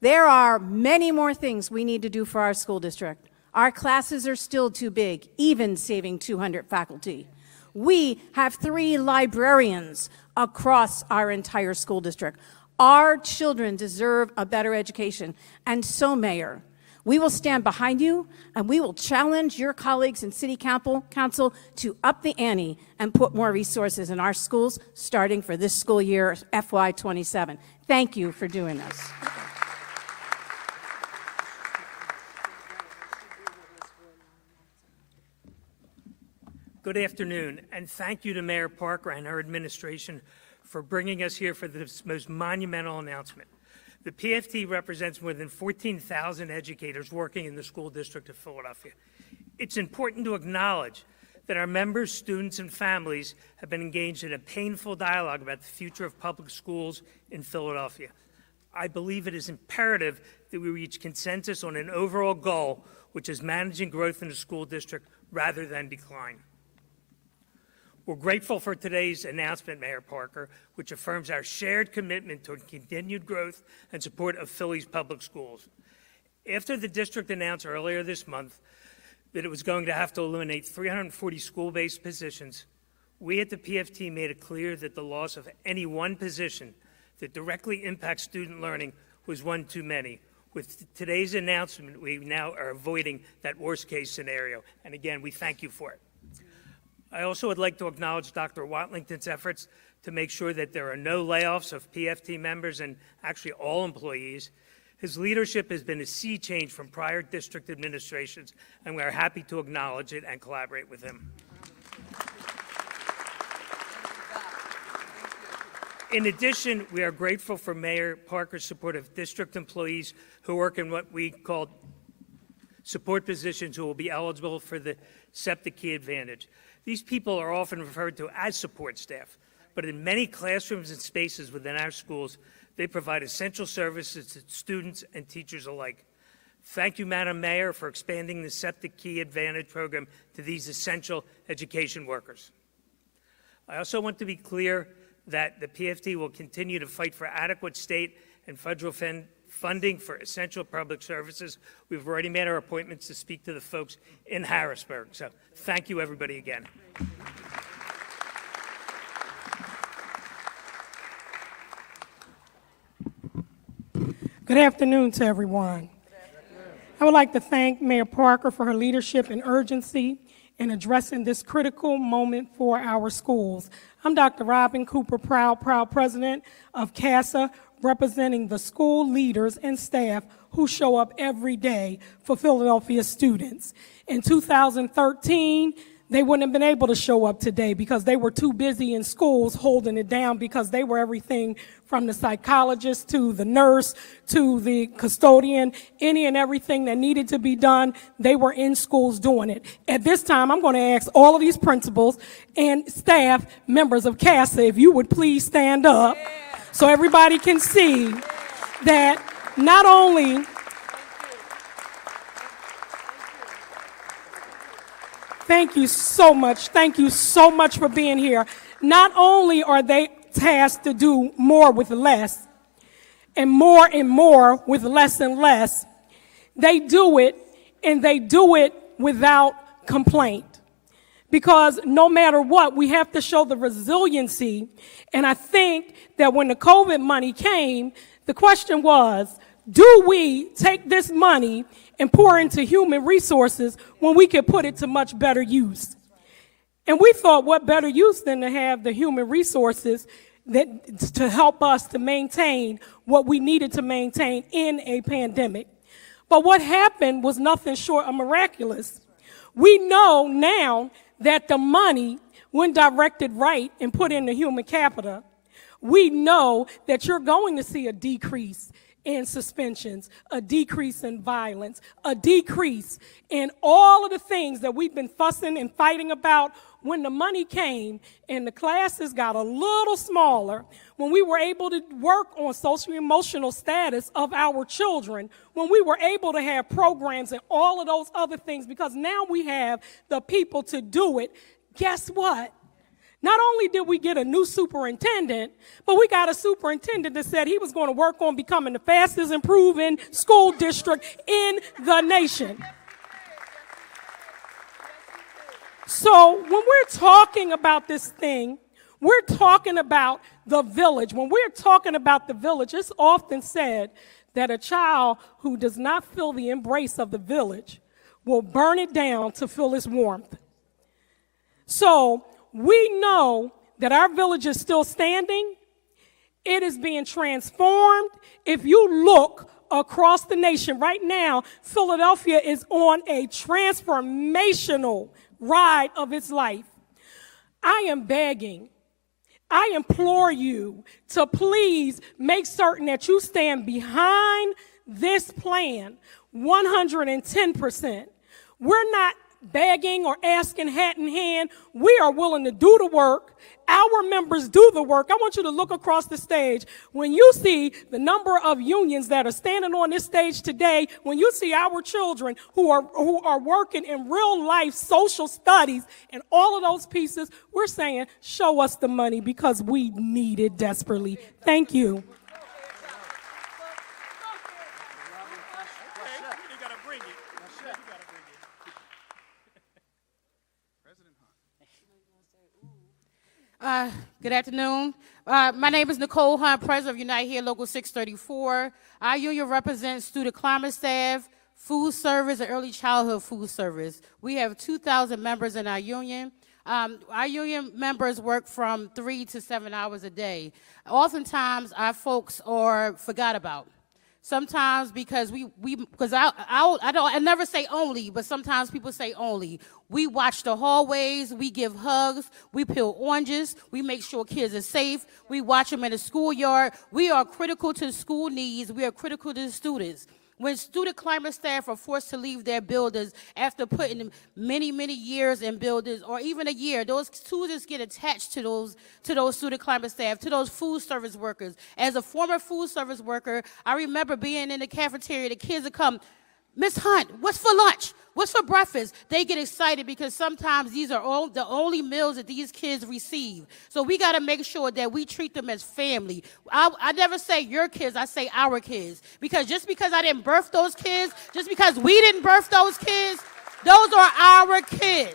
there are many more things we need to do for our school district. Our classes are still too big, even saving 200 faculty. We have 3 librarians across our entire school district. Our children deserve a better education. And so, Mayor, we will stand behind you and we will challenge your colleagues in City Council to up the ante and put more resources in our schools starting for this school year, FY27. Thank you for doing this. Good afternoon, and thank you to Mayor Parker and her administration for bringing us here for this most monumental announcement. The PFT represents more than 14,000 educators working in the school district of Philadelphia. It's important to acknowledge that our members, students, and families have been engaged in a painful dialogue about the future of public schools in Philadelphia. I believe it is imperative that we reach consensus on an overall goal, which is managing growth in the school district rather than decline. We're grateful for today's announcement, Mayor Parker, which affirms our shared commitment toward continued growth and support of Philly's public schools. After the district announced earlier this month that it was going to have to eliminate 340 school-based positions, we at the PFT made it clear that the loss of any one position that directly impacts student learning was one too many. With today's announcement, we now are avoiding that worst-case scenario. And again, we thank you for it. I also would like to acknowledge Dr. Watlington's efforts to make sure that there are no layoffs of PFT members and actually all employees. His leadership has been a sea change from prior district administrations, and we are happy to acknowledge it and collaborate with him. In addition, we are grateful for Mayor Parker's support of district employees who work in what we call support positions who will be eligible for the SEPTA Key Advantage. These people are often referred to as support staff, but in many classrooms and spaces within our schools, they provide essential services to students and teachers alike. Thank you, Madam Mayor, for expanding the SEPTA Key Advantage program to these essential education workers. I also want to be clear that the PFT will continue to fight for adequate state and federal funding for essential public services. We've already made our appointments to speak to the folks in Harrisburg. So thank you, everybody, again. Good afternoon to everyone. I would like to thank Mayor Parker for her leadership and urgency in addressing this critical moment for our schools. I'm Dr. Robin Cooper, proud president of CASSA, representing the school leaders and staff who show up every day for Philadelphia students. In 2013, they wouldn't have been able to show up today because they were too busy in schools holding it down because they were everything from the psychologist to the nurse to the custodian, any and everything that needed to be done, they were in schools doing it. At this time, I'm going to ask all of these principals and staff members of CASSA if you would please stand up so everybody can see that not only Thank you so much. Thank you so much for being here. Not only are they tasked to do more with less, and more with less and less, they do it, and they do it without complaint. Because no matter what, we have to show the resiliency. And I think that when the COVID money came, the question was, do we take this money and pour into human resources when we could put it to much better use? And we thought, what better use than to have the human resources to help us to maintain what we needed to maintain in a pandemic. But what happened was nothing short of miraculous. We know now that the money, when directed right and put into human capital, we know that you're going to see a decrease in suspensions, a decrease in violence, a decrease in all of the things that we've been fussing and fighting about. When the money came and the classes got a little smaller, when we were able to work on social emotional status of our children, when we were able to have programs and all of those other things, because now we have the people to do it, guess what? Not only did we get a new superintendent, but we got a superintendent that said he was going to work on becoming the fastest improving school district in the nation. So when we're talking about this thing, we're talking about the village. When we're talking about the village, it's often said that a child who does not feel the embrace of the village will burn it down to feel its warmth. So we know that our village is still standing. It is being transformed. If you look across the nation right now, Philadelphia is on a transformational ride of its life. I am begging, I implore you to please make certain that you stand behind this plan 110%. We're not begging or asking hat in hand. We are willing to do the work. Our members do the work. I want you to look across the stage. When you see the number of unions that are standing on this stage today, when you see our children who are working in real life social studies and all of those pieces, we're saying, show us the money because we need it desperately. Thank you. Good afternoon. My name is Nicole Hunt, President of Unite Here Local 634. Our union represents student climate staff, food service, and early childhood food service. We have 2,000 members in our union. Our union members work from 3 to 7 hours a day. Oftentimes, our folks are forgot about. Sometimes because I never say only, but sometimes people say only. We watch the hallways, we give hugs, we peel oranges, we make sure kids are safe, we watch them in the schoolyard. We are critical to school needs, we are critical to the students. When student climate staff are forced to leave their buildings after putting many, many years in buildings, or even a year, those students get attached to those student climate staff, to those food service workers. As a former food service worker, I remember being in the cafeteria, the kids would come, Miss Hunt, what's for lunch? What's for breakfast? They get excited because sometimes these are the only meals that these kids receive. So we got to make sure that we treat them as family. I never say your kids, I say our kids. Because just because I didn't birth those kids, just because we didn't birth those kids, those are our kids.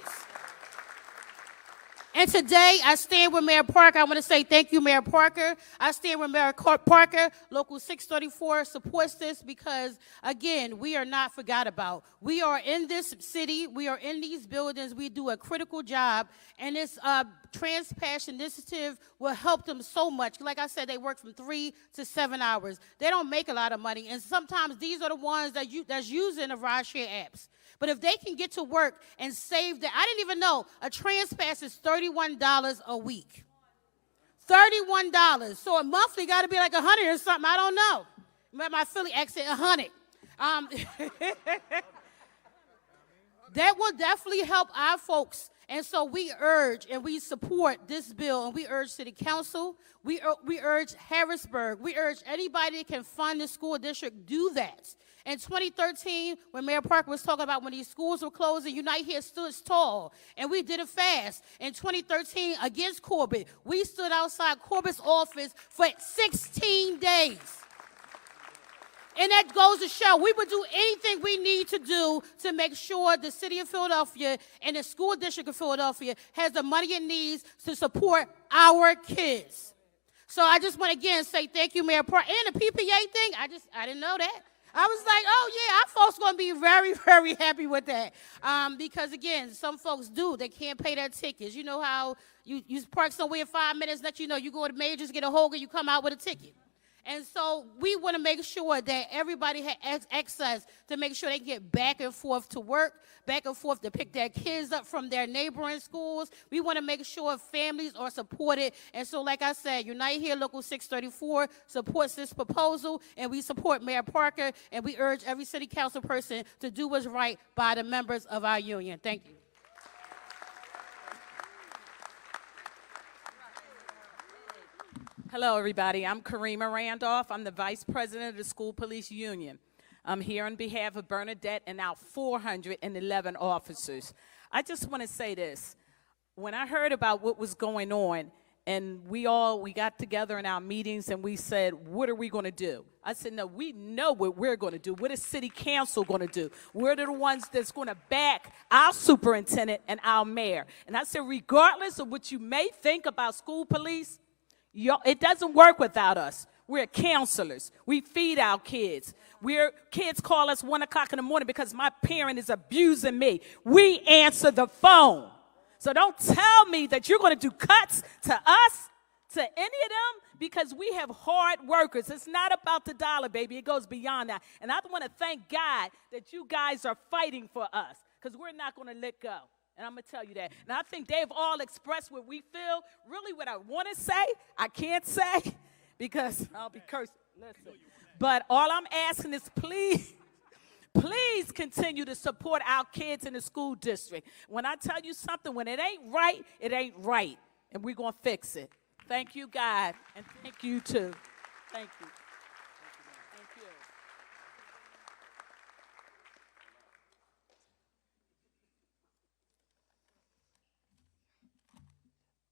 And today, I stand with Mayor Parker. I want to say thank you, Mayor Parker. I stand with Mayor Parker. Local 634 supports this because, again, we are not forgot about. We are in this city. We are in these buildings. We do a critical job. And this Trans-Passion initiative will help them so much. Like I said, they work from 3 to 7 hours. They don't make a lot of money. And sometimes these are the ones that's using the rideshare apps. But if they can get to work and save that, I didn't even know a Trans-Pass is $31 a week. $31. So a monthly got to be like 100 or something. I don't know. My Philly accent, 100. That will definitely help our folks. And so we urge and we support this bill, and we urge City Council, we urge Harrisburg, we urge anybody that can fund the school district, do that. In 2013, when Mayor Parker was talking about when these schools were closing, Unite Here stood tall, and we did it fast. In 2013, against Corbett, we stood outside Corbett's office for 16 days. And that goes to show we would do anything we need to do to make sure the city of Philadelphia and the school district of Philadelphia has the money it needs to support our kids. So I just want to again say thank you, Mayor Parker. And the PPA thing, I didn't know that. I was like, oh yeah, our folks going to be very, very happy with that. Because again, some folks they can't pay their tickets. You know how you park somewhere in 5 minutes, let you know you go to Majors, get a Hogan, you come out with a ticket. And so we want to make sure that everybody has access to make sure they can get back and forth to work, back and forth to pick their kids up from their neighboring schools. We want to make sure families are supported. And so, like I said, Unite Here Local 634 supports this proposal, and we support Mayor Parker, and we urge every city council person to do what's right by the members of our union. Thank you. Hello, everybody. I'm Karima Randolph. I'm the Vice President of the School Police Union. I'm here on behalf of Bernadette and our 411 officers. I just want to say this. When I heard about what was going on, and we got together in our meetings and we said, what are we going to do? I said, no, we know what we're going to do. What is City Council going to do? We're the ones that's going to back our superintendent and our mayor. And I said, regardless of what you may think about school police, it doesn't work without us. We're counselors. We feed our kids. Kids call us 1 o'clock in the morning because my parent is abusing me. We answer the phone. So don't tell me that you're going to do cuts to us, to any of them, because we have hard workers. It's not about the dollar, baby. It goes beyond that. And I want to thank God that you guys are fighting for us, because we're not going to let go. And I'm going to tell you that. And I think they've all expressed what we feel. Really what I want to say, I can't say because I'll be cursed. Listen. But all I'm asking is please continue to support our kids in the school district. When I tell you something, when it ain't right, it ain't right. And we're going to fix it. Thank you, God. And thank you, too. Thank you. Thank you.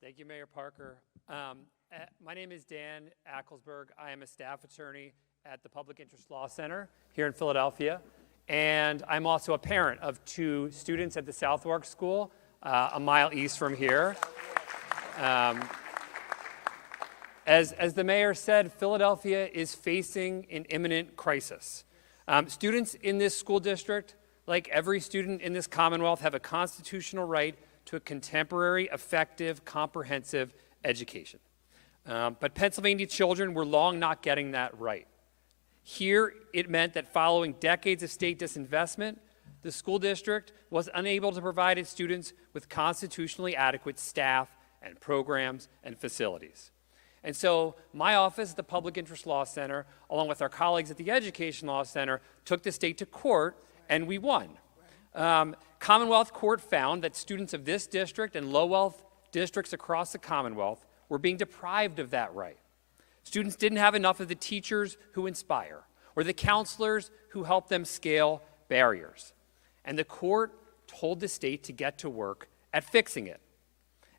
Thank you, Mayor Parker. My name is Dan Acklesberg. I am a staff attorney at the Public Interest Law Center here in Philadelphia. And I'm also a parent of 2 students at the Southwark School, a mile east from here. As the mayor said, Philadelphia is facing an imminent crisis. Students in this school district, like every student in this Commonwealth, have a constitutional right to a contemporary, effective, comprehensive education. But Pennsylvania children were long not getting that right. Here, it meant that following decades of state disinvestment, the school district was unable to provide its students with constitutionally adequate staff and programs and facilities. And so my office at the Public Interest Law Center, along with our colleagues at the Education Law Center, took the state to court, and we won. Commonwealth Court found that students of this district and low-wealth districts across the Commonwealth were being deprived of that right. Students didn't have enough of the teachers who inspire or the counselors who help them scale barriers. And the court told the state to get to work at fixing it.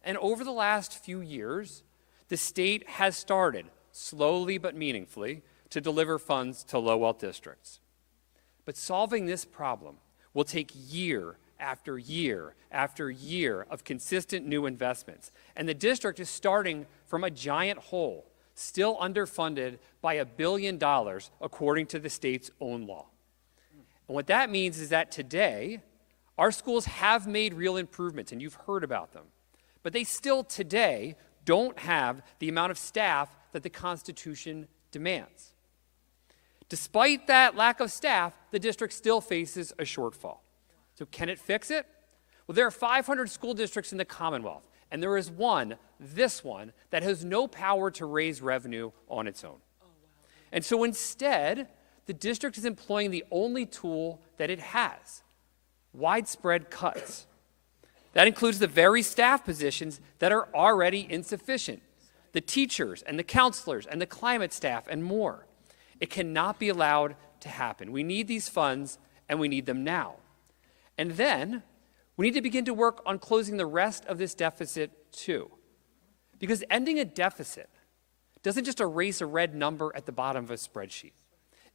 And over the last few years, the state has started, slowly but meaningfully, to deliver funds to low-wealth districts. But solving this problem will take year after year after year of consistent new investments. And the district is starting from a giant hole, still underfunded by $1 billion, according to the state's own law. And what that means is that today, our schools have made real improvements, and you've heard about them. But they still today don't have the amount of staff that the Constitution demands. Despite that lack of staff, the district still faces a shortfall. So can it fix it? Well, there are 500 school districts in the Commonwealth, and there is one, this one, that has no power to raise revenue on its own. And so instead, the district is employing the only tool that it has: widespread cuts. That includes the very staff positions that are already insufficient: the teachers and the counselors and the climate staff and more. It cannot be allowed to happen. We need these funds, and we need them now. And then we need to begin to work on closing the rest of this deficit too. Because ending a deficit doesn't just erase a red number at the bottom of a spreadsheet.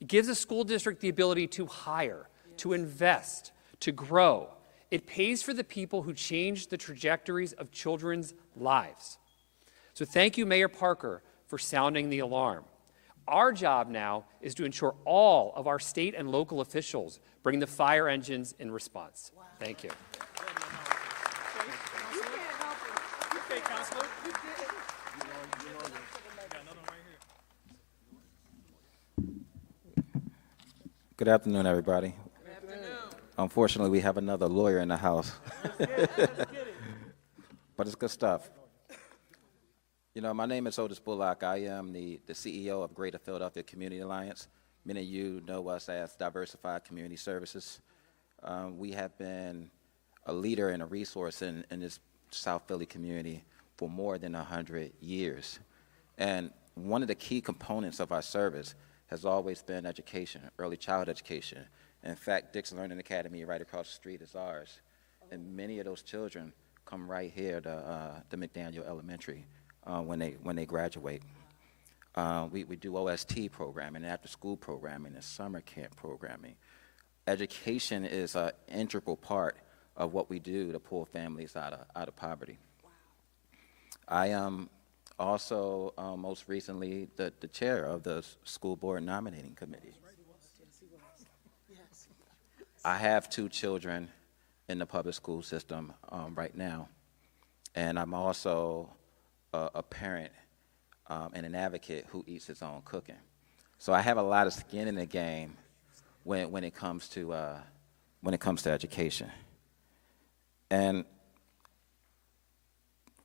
It gives a school district the ability to hire, to invest, to grow. It pays for the people who change the trajectories of children's lives. So thank you, Mayor Parker, for sounding the alarm. Our job now is to ensure all of our state and local officials bring the fire engines in response. Thank you. Good afternoon, everybody. Good afternoon. Unfortunately, we have another lawyer in the house. But it's good stuff. You know, my name is Otis Bullock. I am the CEO of Greater Philadelphia Community Alliance. Many of you know us as Diversified Community Services. We have been a leader and a resource in this South Philly community for more than 100 years. And one of the key components of our service has always been education, early childhood education. In fact, Dixon Learning Academy right across the street is ours. And many of those children come right here to McDaniel Elementary when they graduate. We do OST programming, after-school programming, and summer camp programming. Education is an integral part of what we do to pull families out of poverty. Wow. I am also most recently the chair of the school board nominating committee. I have 2 children in the public school system right now, and I'm also a parent and an advocate who eats his own cooking. So I have a lot of skin in the game when it comes to education. And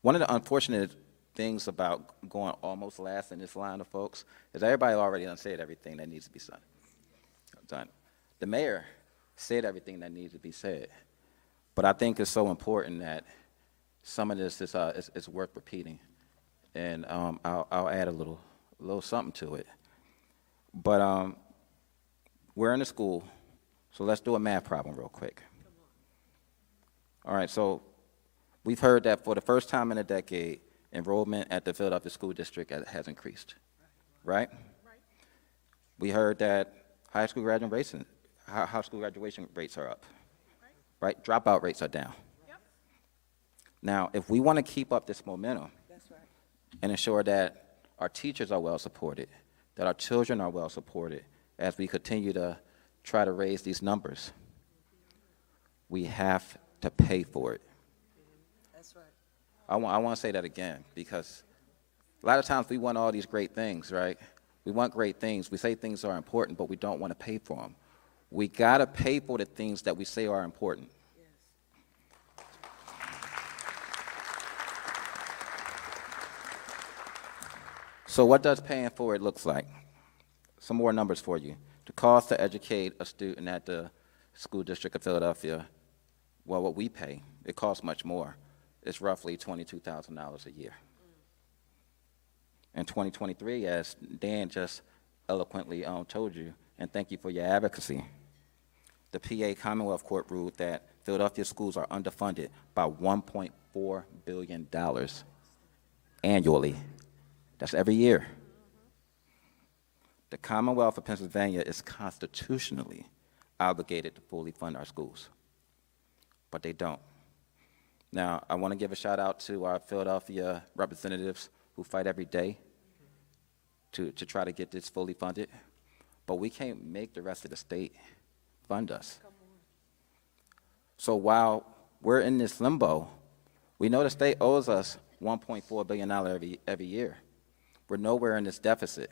one of the unfortunate things about going almost last in this line of folks is everybody already done said everything that needs to be done. The mayor said everything that needs to be said, but I think it's so important that some of this is worth repeating, and I'll add a little something to it. But we're in a school, so let's do a math problem real quick. All right, so we've heard that for the first time in a decade, enrollment at the Philadelphia School District has increased, right? We heard that high school graduation rates are up, right? Dropout rates are down. Now, if we want to keep up this momentum and ensure that our teachers are well supported, that our children are well supported as we continue to try to raise these numbers, we have to pay for it. I want to say that again, because a lot of times we want all these great things, right? We want great things. We say things are important, but we don't want to pay for them. We got to pay for the things that we say are important. So what does paying for it look like? Some more numbers for you. The cost to educate a student at the School District of Philadelphia, well, what we pay, it costs much more. It's roughly $22,000 a year. In 2023, as Dan just eloquently told you, and thank you for your advocacy, the PA Commonwealth Court ruled that Philadelphia schools are underfunded by $1.4 billion annually. That's every year. The Commonwealth of Pennsylvania is constitutionally obligated to fully fund our schools, but they don't. Now, I want to give a shout out to our Philadelphia representatives who fight every day to try to get this fully funded, but we can't make the rest of the state fund us. So while we're in this limbo, we know the state owes us $1.4 billion every year. We're nowhere in this deficit.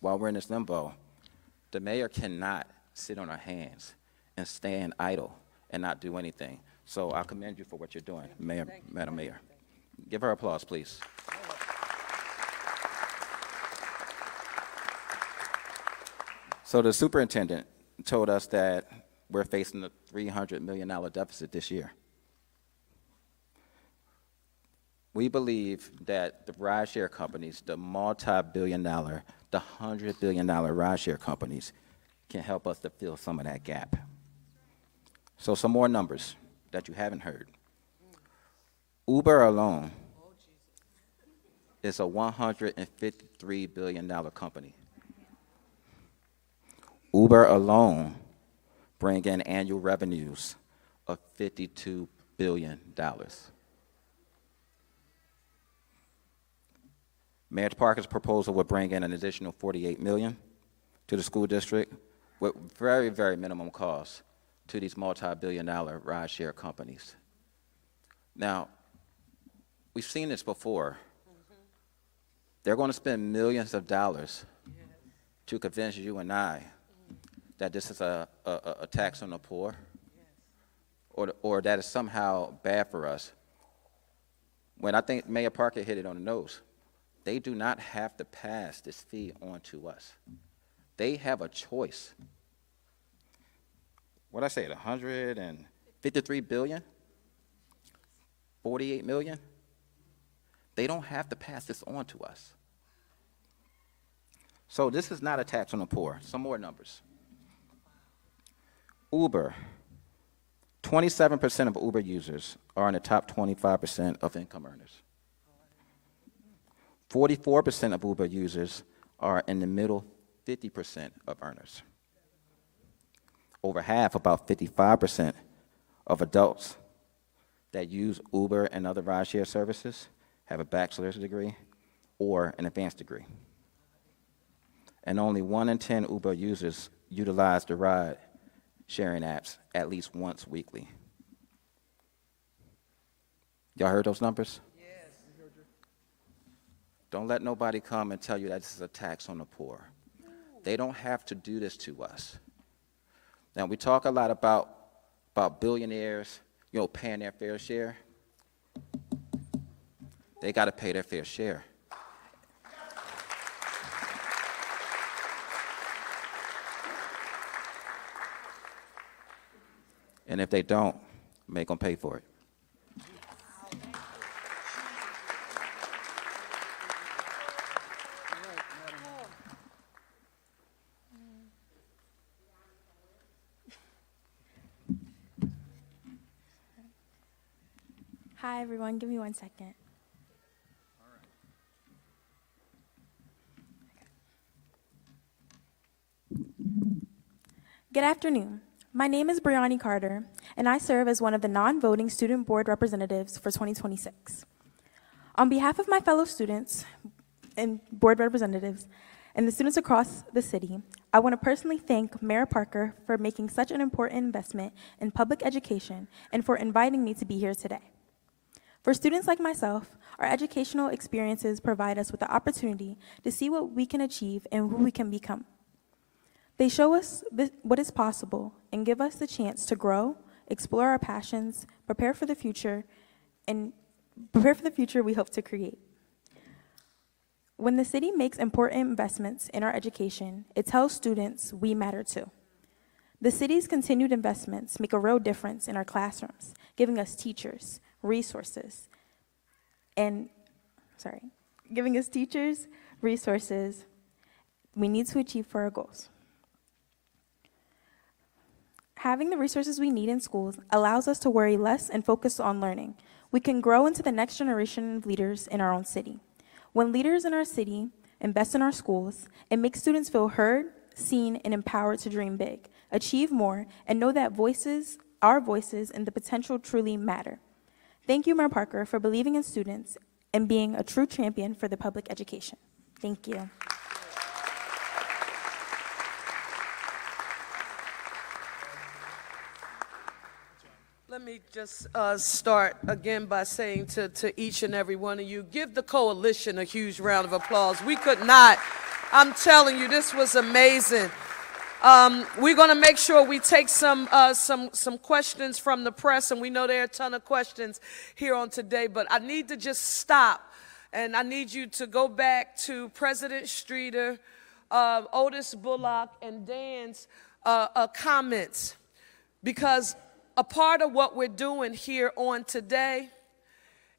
While we're in this limbo, the mayor cannot sit on her hands and stand idle and not do anything. So I commend you for what you're doing, Madam Mayor. Give her applause, please. So the superintendent told us that we're facing a $300 million deficit this year. We believe that the ride-share companies, the multi-billion dollar, the $100 billion ride-share companies, can help us to fill some of that gap. So some more numbers that you haven't heard. Uber alone is a $153 billion company. Uber alone bring in annual revenues of $52 billion. Mayor Parker's proposal would bring in an additional $48 million to the school district with very, very minimum costs to these multi-billion-dollar ride-share companies. Now, we've seen this before. They're going to spend millions of dollars to convince you and I that this is a tax on the poor, or that is somehow bad for us. When I think Mayor Parker hit it on the nose, they do not have to pass this fee on to us. They have a choice. What I say, 153 billion, 48 million? They don't have to pass this on to us. So this is not a tax on the poor. Some more numbers. Uber, 27% of Uber users are in the top 25% of income earners. 44% of Uber users are in the middle 50% of earners. Over half, about 55% of adults that use Uber and other rideshare services have a bachelor's degree or an advanced degree. And only 1 in 10 Uber users utilize the ride-sharing apps at least once weekly. Y'all heard those numbers? Yes. Don't let nobody come and tell you that this is a tax on the poor. They don't have to do this to us. Now, we talk a lot about billionaires, paying their fair share. They got to pay their fair share. And if they don't, make them pay for it. Hi, everyone. Give me 1 second. Good afternoon. My name is Brianni Carter, and I serve as one of the non-voting student board representatives for 2026. On behalf of my fellow students and board representatives and the students across the city, I want to personally thank Mayor Parker for making such an important investment in public education and for inviting me to be here today. For students like myself, our educational experiences provide us with the opportunity to see what we can achieve and who we can become. They show us what is possible and give us the chance to grow, explore our passions, prepare for the future we hope to create. When the city makes important investments in our education, it tells students we matter too. The city's continued investments make a real difference in our classrooms, giving us teachers, resources we need to achieve for our goals. Having the resources we need in schools allows us to worry less and focus on learning. We can grow into the next generation of leaders in our own city. When leaders in our city invest in our schools, it makes students feel heard, seen, and empowered to dream big, achieve more, and know that our voices and the potential truly matter. Thank you, Mayor Parker, for believing in students and being a true champion for the public education. Thank you. Let me just start again by saying to each and every one of you, give the coalition a huge round of applause. We could not, I'm telling you, this was amazing. We're going to make sure we take some questions from the press, and we know there are a ton of questions here on today, but I need to just stop, and I need you to go back to President Streeter, Otis Bullock, and Dan's comments, because a part of what we're doing here on today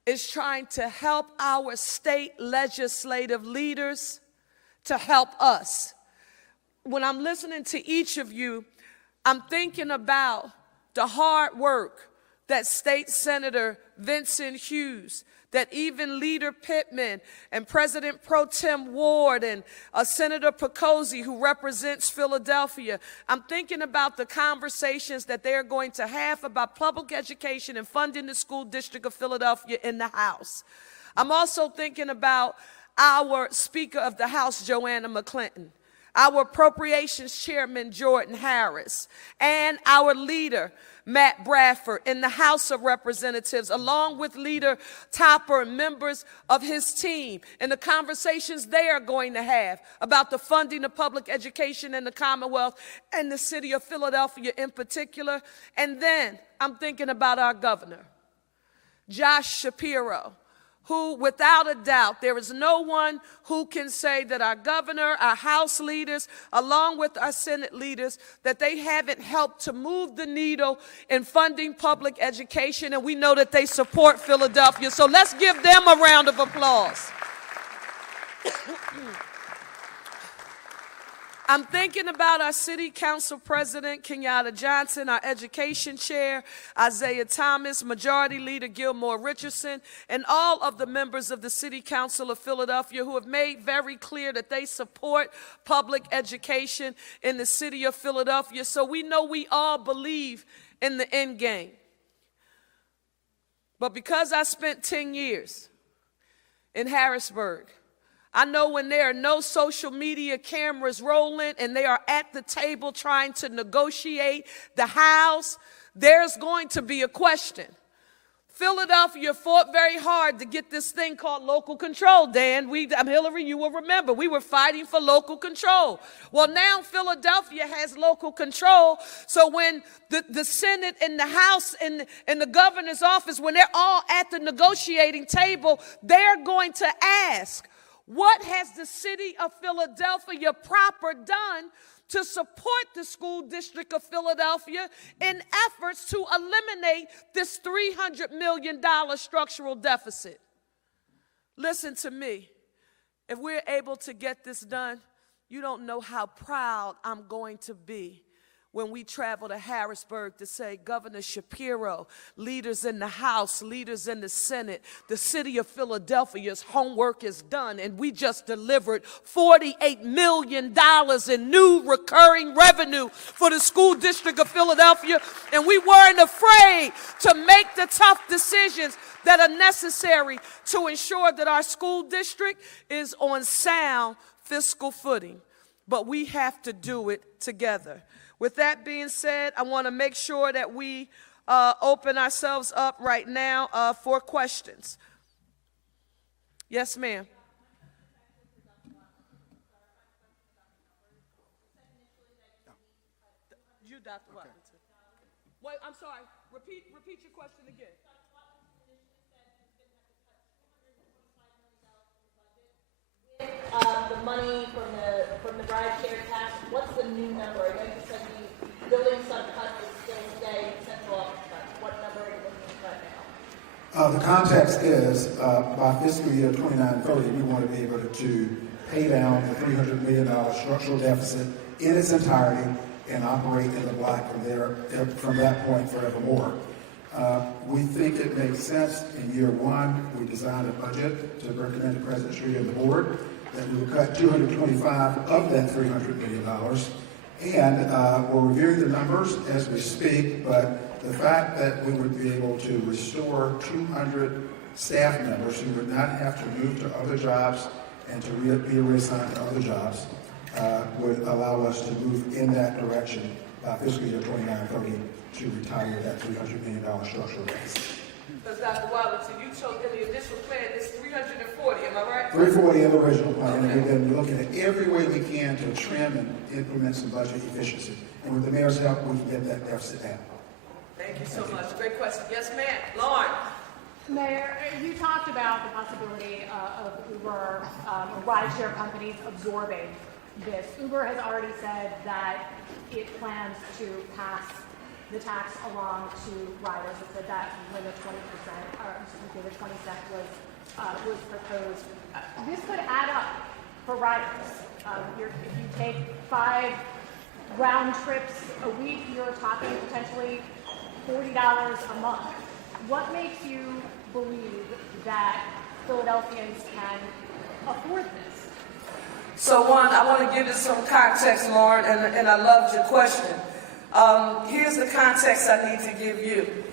is trying to help our state legislative leaders to help us. when I'm listening to each of you, I'm thinking about the hard work that State Senator Vincent Hughes, that even Leader Pittman and President Pro Tem Ward and Senator Pecosi, who represents Philadelphia, I'm thinking about the conversations that they're going to have about public education and funding the school district of Philadelphia in the House. I'm also thinking about our Speaker of the House, Joanna McClinton, our Appropriations Chairman, Jordan Harris, and our leader, Matt Bradford, in the House of Representatives, along with Leader Topper and members of his team, and the conversations they are going to have about the funding of public education in the Commonwealth and the city of Philadelphia in particular. And then I'm thinking about our governor, Josh Shapiro, who, without a doubt, there is no one who can say that our governor, our House leaders, along with our Senate leaders, that they haven't helped to move the needle in funding public education, and we know that they support Philadelphia. So let's give them a round of applause. I'm thinking about our City Council President, Kenyatta Johnson, our Education Chair, Isaiah Thomas, Majority Leader Gilmore Richardson, and all of the members of the City Council of Philadelphia who have made very clear that they support public education in the city of Philadelphia. So we know we all believe in the end game. But because I spent 10 years in Harrisburg, I know when there are no social media cameras rolling and they are at the table trying to negotiate the House, there's going to be a question. Philadelphia fought very hard to get this thing called local control, Dan. Hillary, you will remember, we were fighting for local control. Well, now Philadelphia has local control, so when the Senate and the House and the governor's office, when they're all at the negotiating table, they're going to ask, what has the city of Philadelphia proper done to support the school district of Philadelphia in efforts to eliminate this $300 million structural deficit? Listen to me. If we're able to get this done, you don't know how proud I'm going to be when we travel to Harrisburg to say, Governor Shapiro, leaders in the House, leaders in the Senate, the city of Philadelphia's homework is done, and we just delivered $48 million in new recurring revenue for the school district of Philadelphia, and we weren't afraid to make the tough decisions that are necessary to ensure that our school district is on sound fiscal footing. But we have to do it together. With that being said, I want to make sure that we open ourselves up right now for questions. Yes, ma'am. You, Dr. Watkins. Wait, I'm sorry. Repeat your question again. The money from the ride share tax, what's the new number? I know you said the building sub cut is still staying, central office cut. What number are you looking at right now? The context is by fiscal year 29-30, we want to be able to pay down the $300 million structural deficit in its entirety and operate in the black from that point forevermore. We think it makes sense in year one. We designed a budget to recommend the President's and the board that we will cut $225 of that $300 million. And we're reviewing the numbers as we speak, but the fact that we would be able to restore 200 staff members who would not have to move to other jobs and to be reassigned to other jobs would allow us to move in that direction by fiscal year 29-30 to retire that $300 million structural deficit. Because Dr. Robinson, you told in the initial plan it's 340, am I right? 340 in the original plan, and we've been looking at every way we can to trim and implement some budget efficiency. And with the mayor's help, we can get that deficit down. Thank you so much. Great question. Yes, ma'am. Lauren. Mayor, you talked about the possibility of Uber or rideshare companies absorbing this. Uber has already said that it plans to pass the tax along to riders. It said that when the 20%, or excuse me, the 20 cent was proposed. This could add up for riders. If you take 5 round trips a week, you're talking potentially $40 a month. What makes you believe that Philadelphians can afford this? So one, I want to give it some context, Lauren, and I loved your question. Here's the context I need to give you.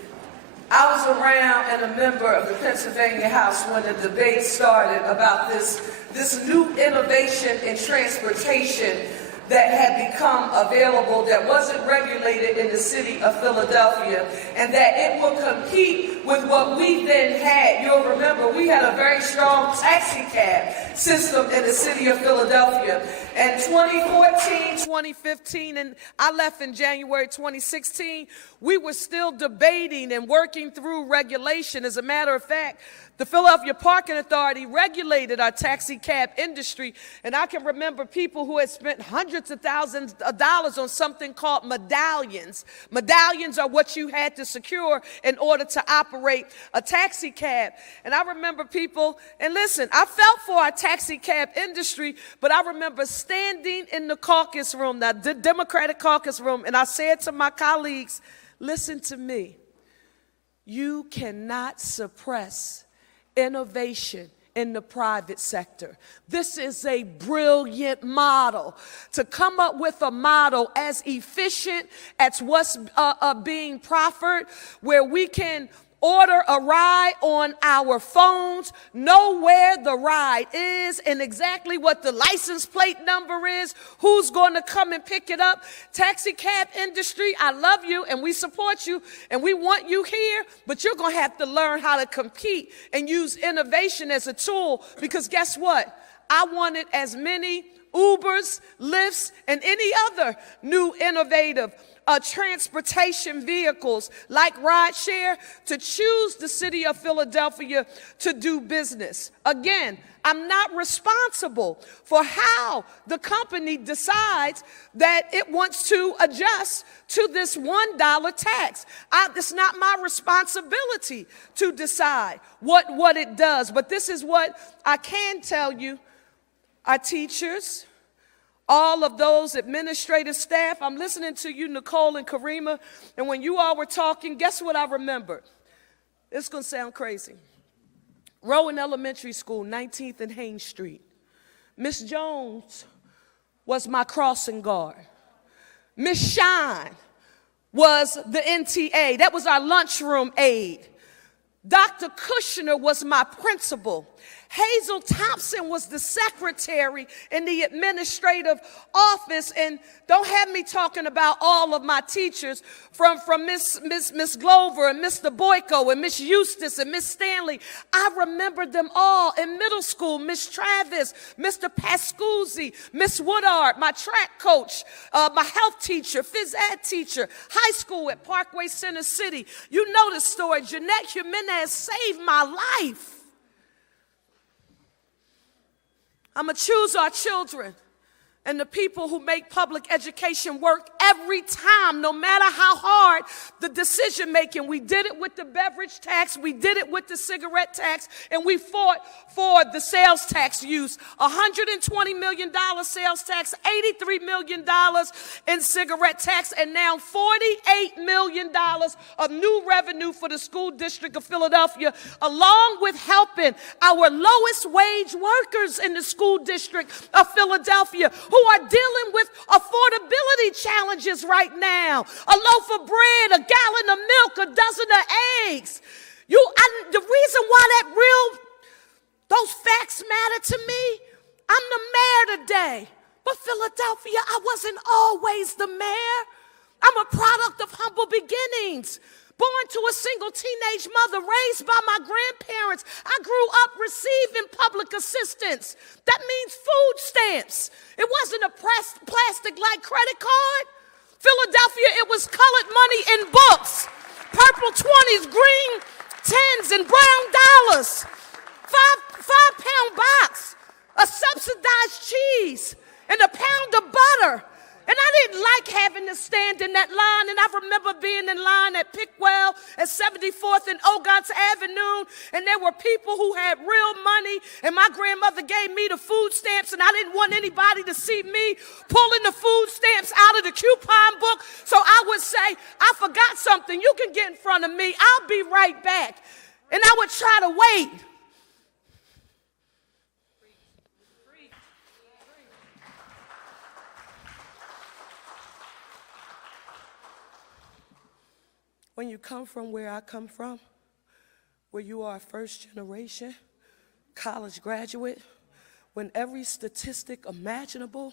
I was around and a member of the Pennsylvania House when the debate started about this new innovation in transportation that had become available that wasn't regulated in the city of Philadelphia, and that it would compete with what we then had. You'll remember we had a very strong taxi cab system in the city of Philadelphia. And 2014, 2015, and I left in January 2016, we were still debating and working through regulation. As a matter of fact, the Philadelphia Parking Authority regulated our taxi cab industry, and I can remember people who had spent hundreds of thousands of dollars on something called medallions. Medallions are what you had to secure in order to operate a taxi cab. And I remember people, and listen, I felt for our taxi cab industry, but I remember standing in the caucus room, the Democratic caucus room, and I said to my colleagues, listen to me, you cannot suppress innovation in the private sector. This is a brilliant model. To come up with a model as efficient as what's being proffered, where we can order a ride on our phones, know where the ride is and exactly what the license plate number is, who's going to come and pick it up. Taxi cab industry, I love you and we support you and we want you here, but you're going to have to learn how to compete and use innovation as a tool, because guess what? I wanted as many Ubers, Lyfts, and any other new innovative transportation vehicles like rideshare to choose the city of Philadelphia to do business. Again, I'm not responsible for how the company decides that it wants to adjust to this $1 tax. It's not my responsibility to decide what it does, but this is what I can tell you. Our teachers, all of those administrative staff. I'm listening to you, Nicole and Karima, and when you all were talking, guess what I remembered? It's going to sound crazy. Rowan Elementary School, 19th and Haynes Street. Miss Jones was my crossing guard. Miss Shine was the NTA. That was our lunchroom aide. Dr. Kushner was my principal. Hazel Thompson was the secretary in the administrative office, and don't have me talking about all of my teachers from Miss Glover and Mr. Boyko and Miss Eustace and Miss Stanley. I remember them all in middle school. Miss Travis, Mr. Pascuzzi, Miss Woodard, my track coach, my health teacher, phys ed teacher, high school at Parkway Center City. You know the story. Jeanette Jimenez saved my life. I'm going to choose our children and the people who make public education work every time, no matter how hard the decision making. We did it with the beverage tax, we did it with the cigarette tax, and we fought for the sales tax use. $120 million sales tax, $83 million in cigarette tax, and now $48 million of new revenue for the school district of Philadelphia, along with helping our lowest wage workers in the school district of Philadelphia, who are dealing with affordability challenges right now. A loaf of bread, a gallon of milk, a dozen of eggs. The reason why those facts matter to me, I'm the mayor today. But Philadelphia, I wasn't always the mayor. I'm a product of humble beginnings. Born to a single teenage mother, raised by my grandparents, I grew up receiving public assistance. That means food stamps. It wasn't a plastic-like credit card. Philadelphia, it was colored money in books. Purple 20s, green 10s, and brown dollars. Five-pound box, a subsidized cheese, and a pound of butter. And I didn't like having to stand in that line. And I remember being in line at Pickwell at 74th and Ogontz Avenue. And there were people who had real money. And my grandmother gave me the food stamps. And I didn't want anybody to see me pulling the food stamps out of the coupon book. So I would say, I forgot something. You can get in front of me. I'll be right back. And I would try to wait. When you come from where I come from, where you are a first generation college graduate, when every statistic imaginable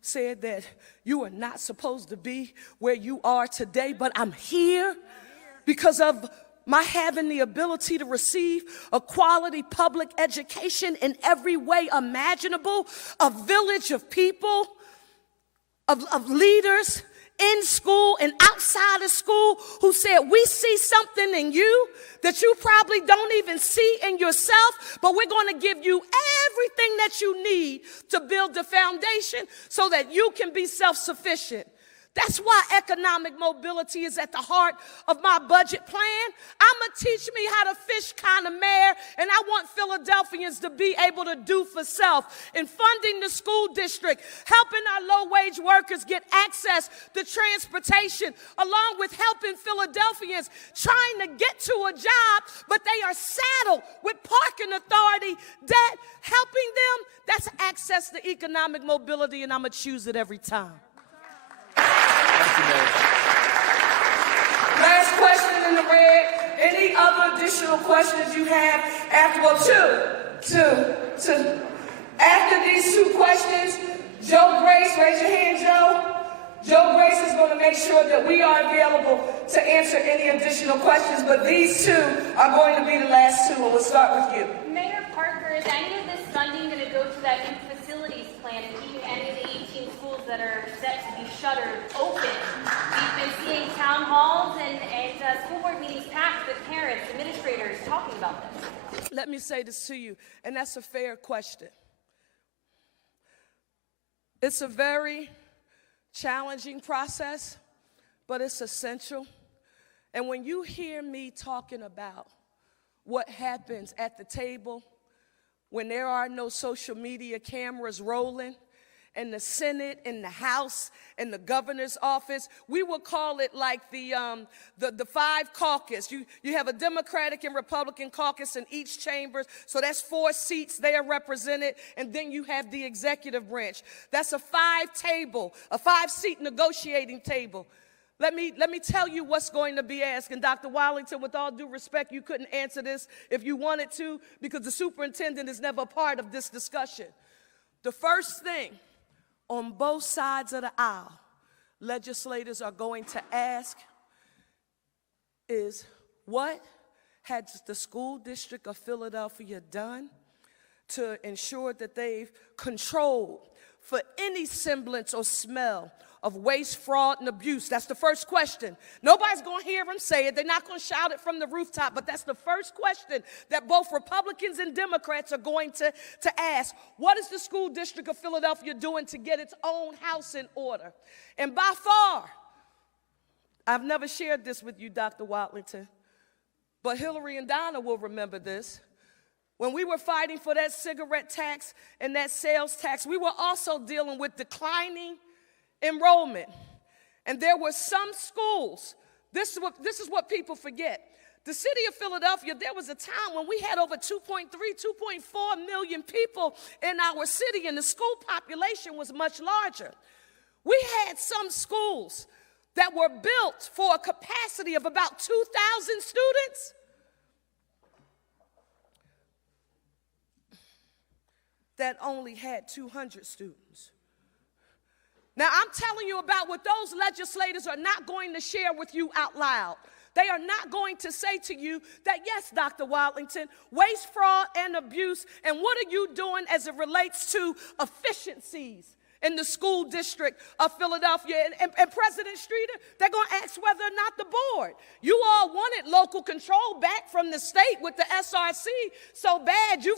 said that you are not supposed to be where you are today, but I'm here because of my having the ability to receive a quality public education in every way imaginable, a village of people, of leaders in school and outside of school who said, we see something in you that you probably don't even see in yourself, but we're going to give you everything that you need to build the foundation so that you can be self-sufficient. That's why economic mobility is at the heart of my budget plan. I'm going to teach me how to fish kind of mayor, and I want Philadelphians to be able to do for self. In funding the school district, helping our low-wage workers get access to transportation, along with helping Philadelphians trying to get to a job, but they are saddled with parking authority debt. Helping them, that's access to economic mobility, and I'm going to choose it every time. Last question in the red. Any other additional questions you have after, two. After these two questions, Joe Grace, raise your hand, Joe. Joe Grace is going to make sure that we are available to answer any additional questions, but these two are going to be the last two, and we'll start with you. Mayor Parker, is any of this funding going to go to that new facilities plan and keep any of the 18 schools that are set to be shuttered open? We've been seeing town halls and school board meetings packed with parents, administrators talking about this. Let me say this to you, and that's a fair question. It's a very challenging process, but it's essential. And when you hear me talking about what happens at the table when there are no social media cameras rolling, and the Senate and the House and the governor's office, we will call it like the five caucus. You have a Democratic and Republican caucus in each chamber, so that's 4 seats they are represented, and then you have the executive branch. That's a 5-seat negotiating table. Let me tell you what's going to be asked. And Dr. Wallington, with all due respect, you couldn't answer this if you wanted to, because the superintendent is never a part of this discussion. The first thing on both sides of the aisle legislators are going to ask is, what has the school district of Philadelphia done to ensure that they've controlled for any semblance or smell of waste, fraud, and abuse? That's the first question. Nobody's going to hear them say it. They're not going to shout it from the rooftop, but that's the first question that both Republicans and Democrats are going to ask. What is the school district of Philadelphia doing to get its own house in order? And by far, I've never shared this with you, Dr. Watlington, but Hillary and Donna will remember this. When we were fighting for that cigarette tax and that sales tax, we were also dealing with declining enrollment. And there were some schools, this is what people forget. The city of Philadelphia, there was a time when we had over 2.3, 2.4 million people in our city, and the school population was much larger. We had some schools that were built for a capacity of about 2,000 students. That only had 200 students. Now, I'm telling you about what those legislators are not going to share with you out loud. They are not going to say to you that, yes, Dr. Watlington, waste, fraud, and abuse, and what are you doing as it relates to efficiencies in the school district of Philadelphia. And President Streeter, they're going to ask whether or not the board. You all wanted local control back from the state with the SRC so bad. You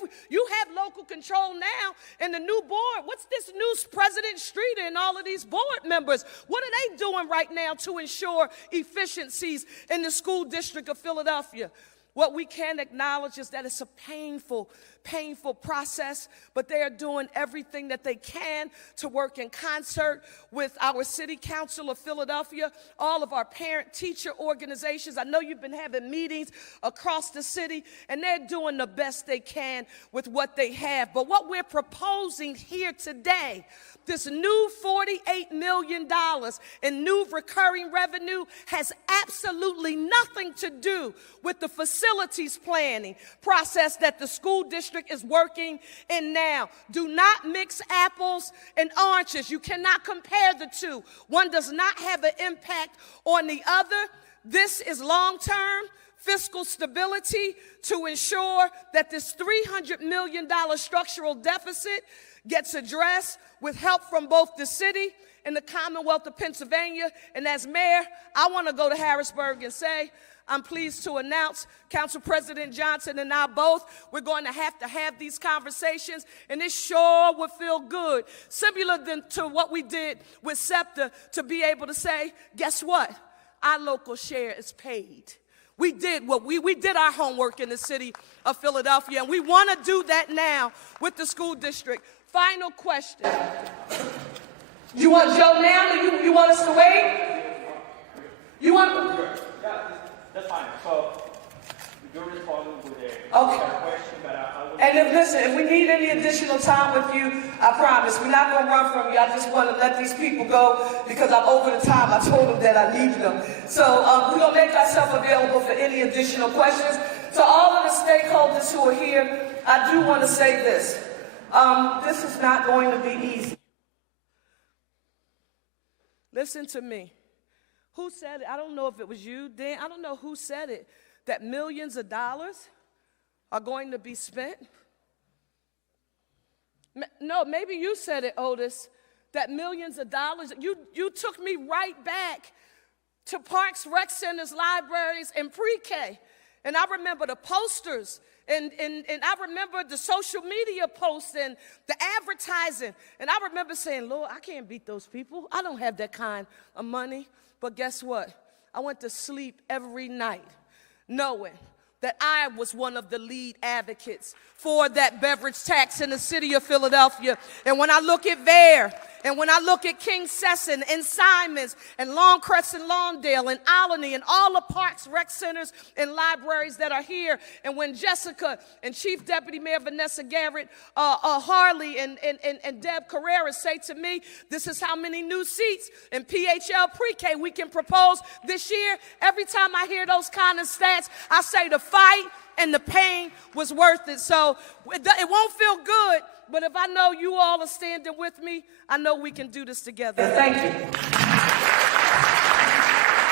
have local control now in the new board. What's this new President Streeter and all of these board members? What are they doing right now to ensure efficiencies in the school district of Philadelphia? What we can acknowledge is that it's a painful process, but they are doing everything that they can to work in concert with our City Council of Philadelphia, all of our parent-teacher organizations. I know you've been having meetings across the city, and they're doing the best they can with what they have. But what we're proposing here today, this new $48 million in new recurring revenue, has absolutely nothing to do with the facilities planning process that the school district is working in now. Do not mix apples and oranges. You cannot compare the two. One does not have an impact on the other. This is long-term fiscal stability to ensure that this $300 million structural deficit gets addressed with help from both the city and the Commonwealth of Pennsylvania. And as mayor, I want to go to Harrisburg and say, I'm pleased to announce Council President Johnson and I both, we're going to have these conversations, and it sure would feel good, similar to what we did with SEPTA, to be able to say, guess what? Our local share is paid. We did what we did our homework in the city of Philadelphia, and we want to do that now with the school district. Final question. You want Joe now, or you want us to wait? You want? That's fine. So you're responding with a question, but I will. And then listen, if we need any additional time with you, I promise we're not going to run from you. I just want to let these people go because I'm over the time. I told them that I needed them. So we're going to make ourselves available for any additional questions. To all of the stakeholders who are here, I do want to say this. This is not going to be easy. Listen to me. Who said it? I don't know if it was you, Dan. I don't know who said it, that millions of dollars are going to be spent. No, maybe you said it, Otis, that millions of dollars. You took me right back to parks, rec centers, libraries, and pre-K. And I remember the posters, and I remember the social media posts and the advertising. And I remember saying, Lord, I can't beat those people. I don't have that kind of money. But guess what? I went to sleep every night knowing that I was one of the lead advocates for that beverage tax in the city of Philadelphia. And when I look at Vare, and when I look at King Sesson and Simons and Longcrest and Lawndale and Alany and all the parks, rec centers, and libraries that are here, and when Jessica and Chief Deputy Mayor Vanessa Garrett, Harley and Deb Carrera say to me, this is how many new seats in PHL pre-K we can propose this year. Every time I hear those kind of stats, I say the fight and the pain was worth it. So it won't feel good, but if I know you all are standing with me, I know we can do this together. Thank you.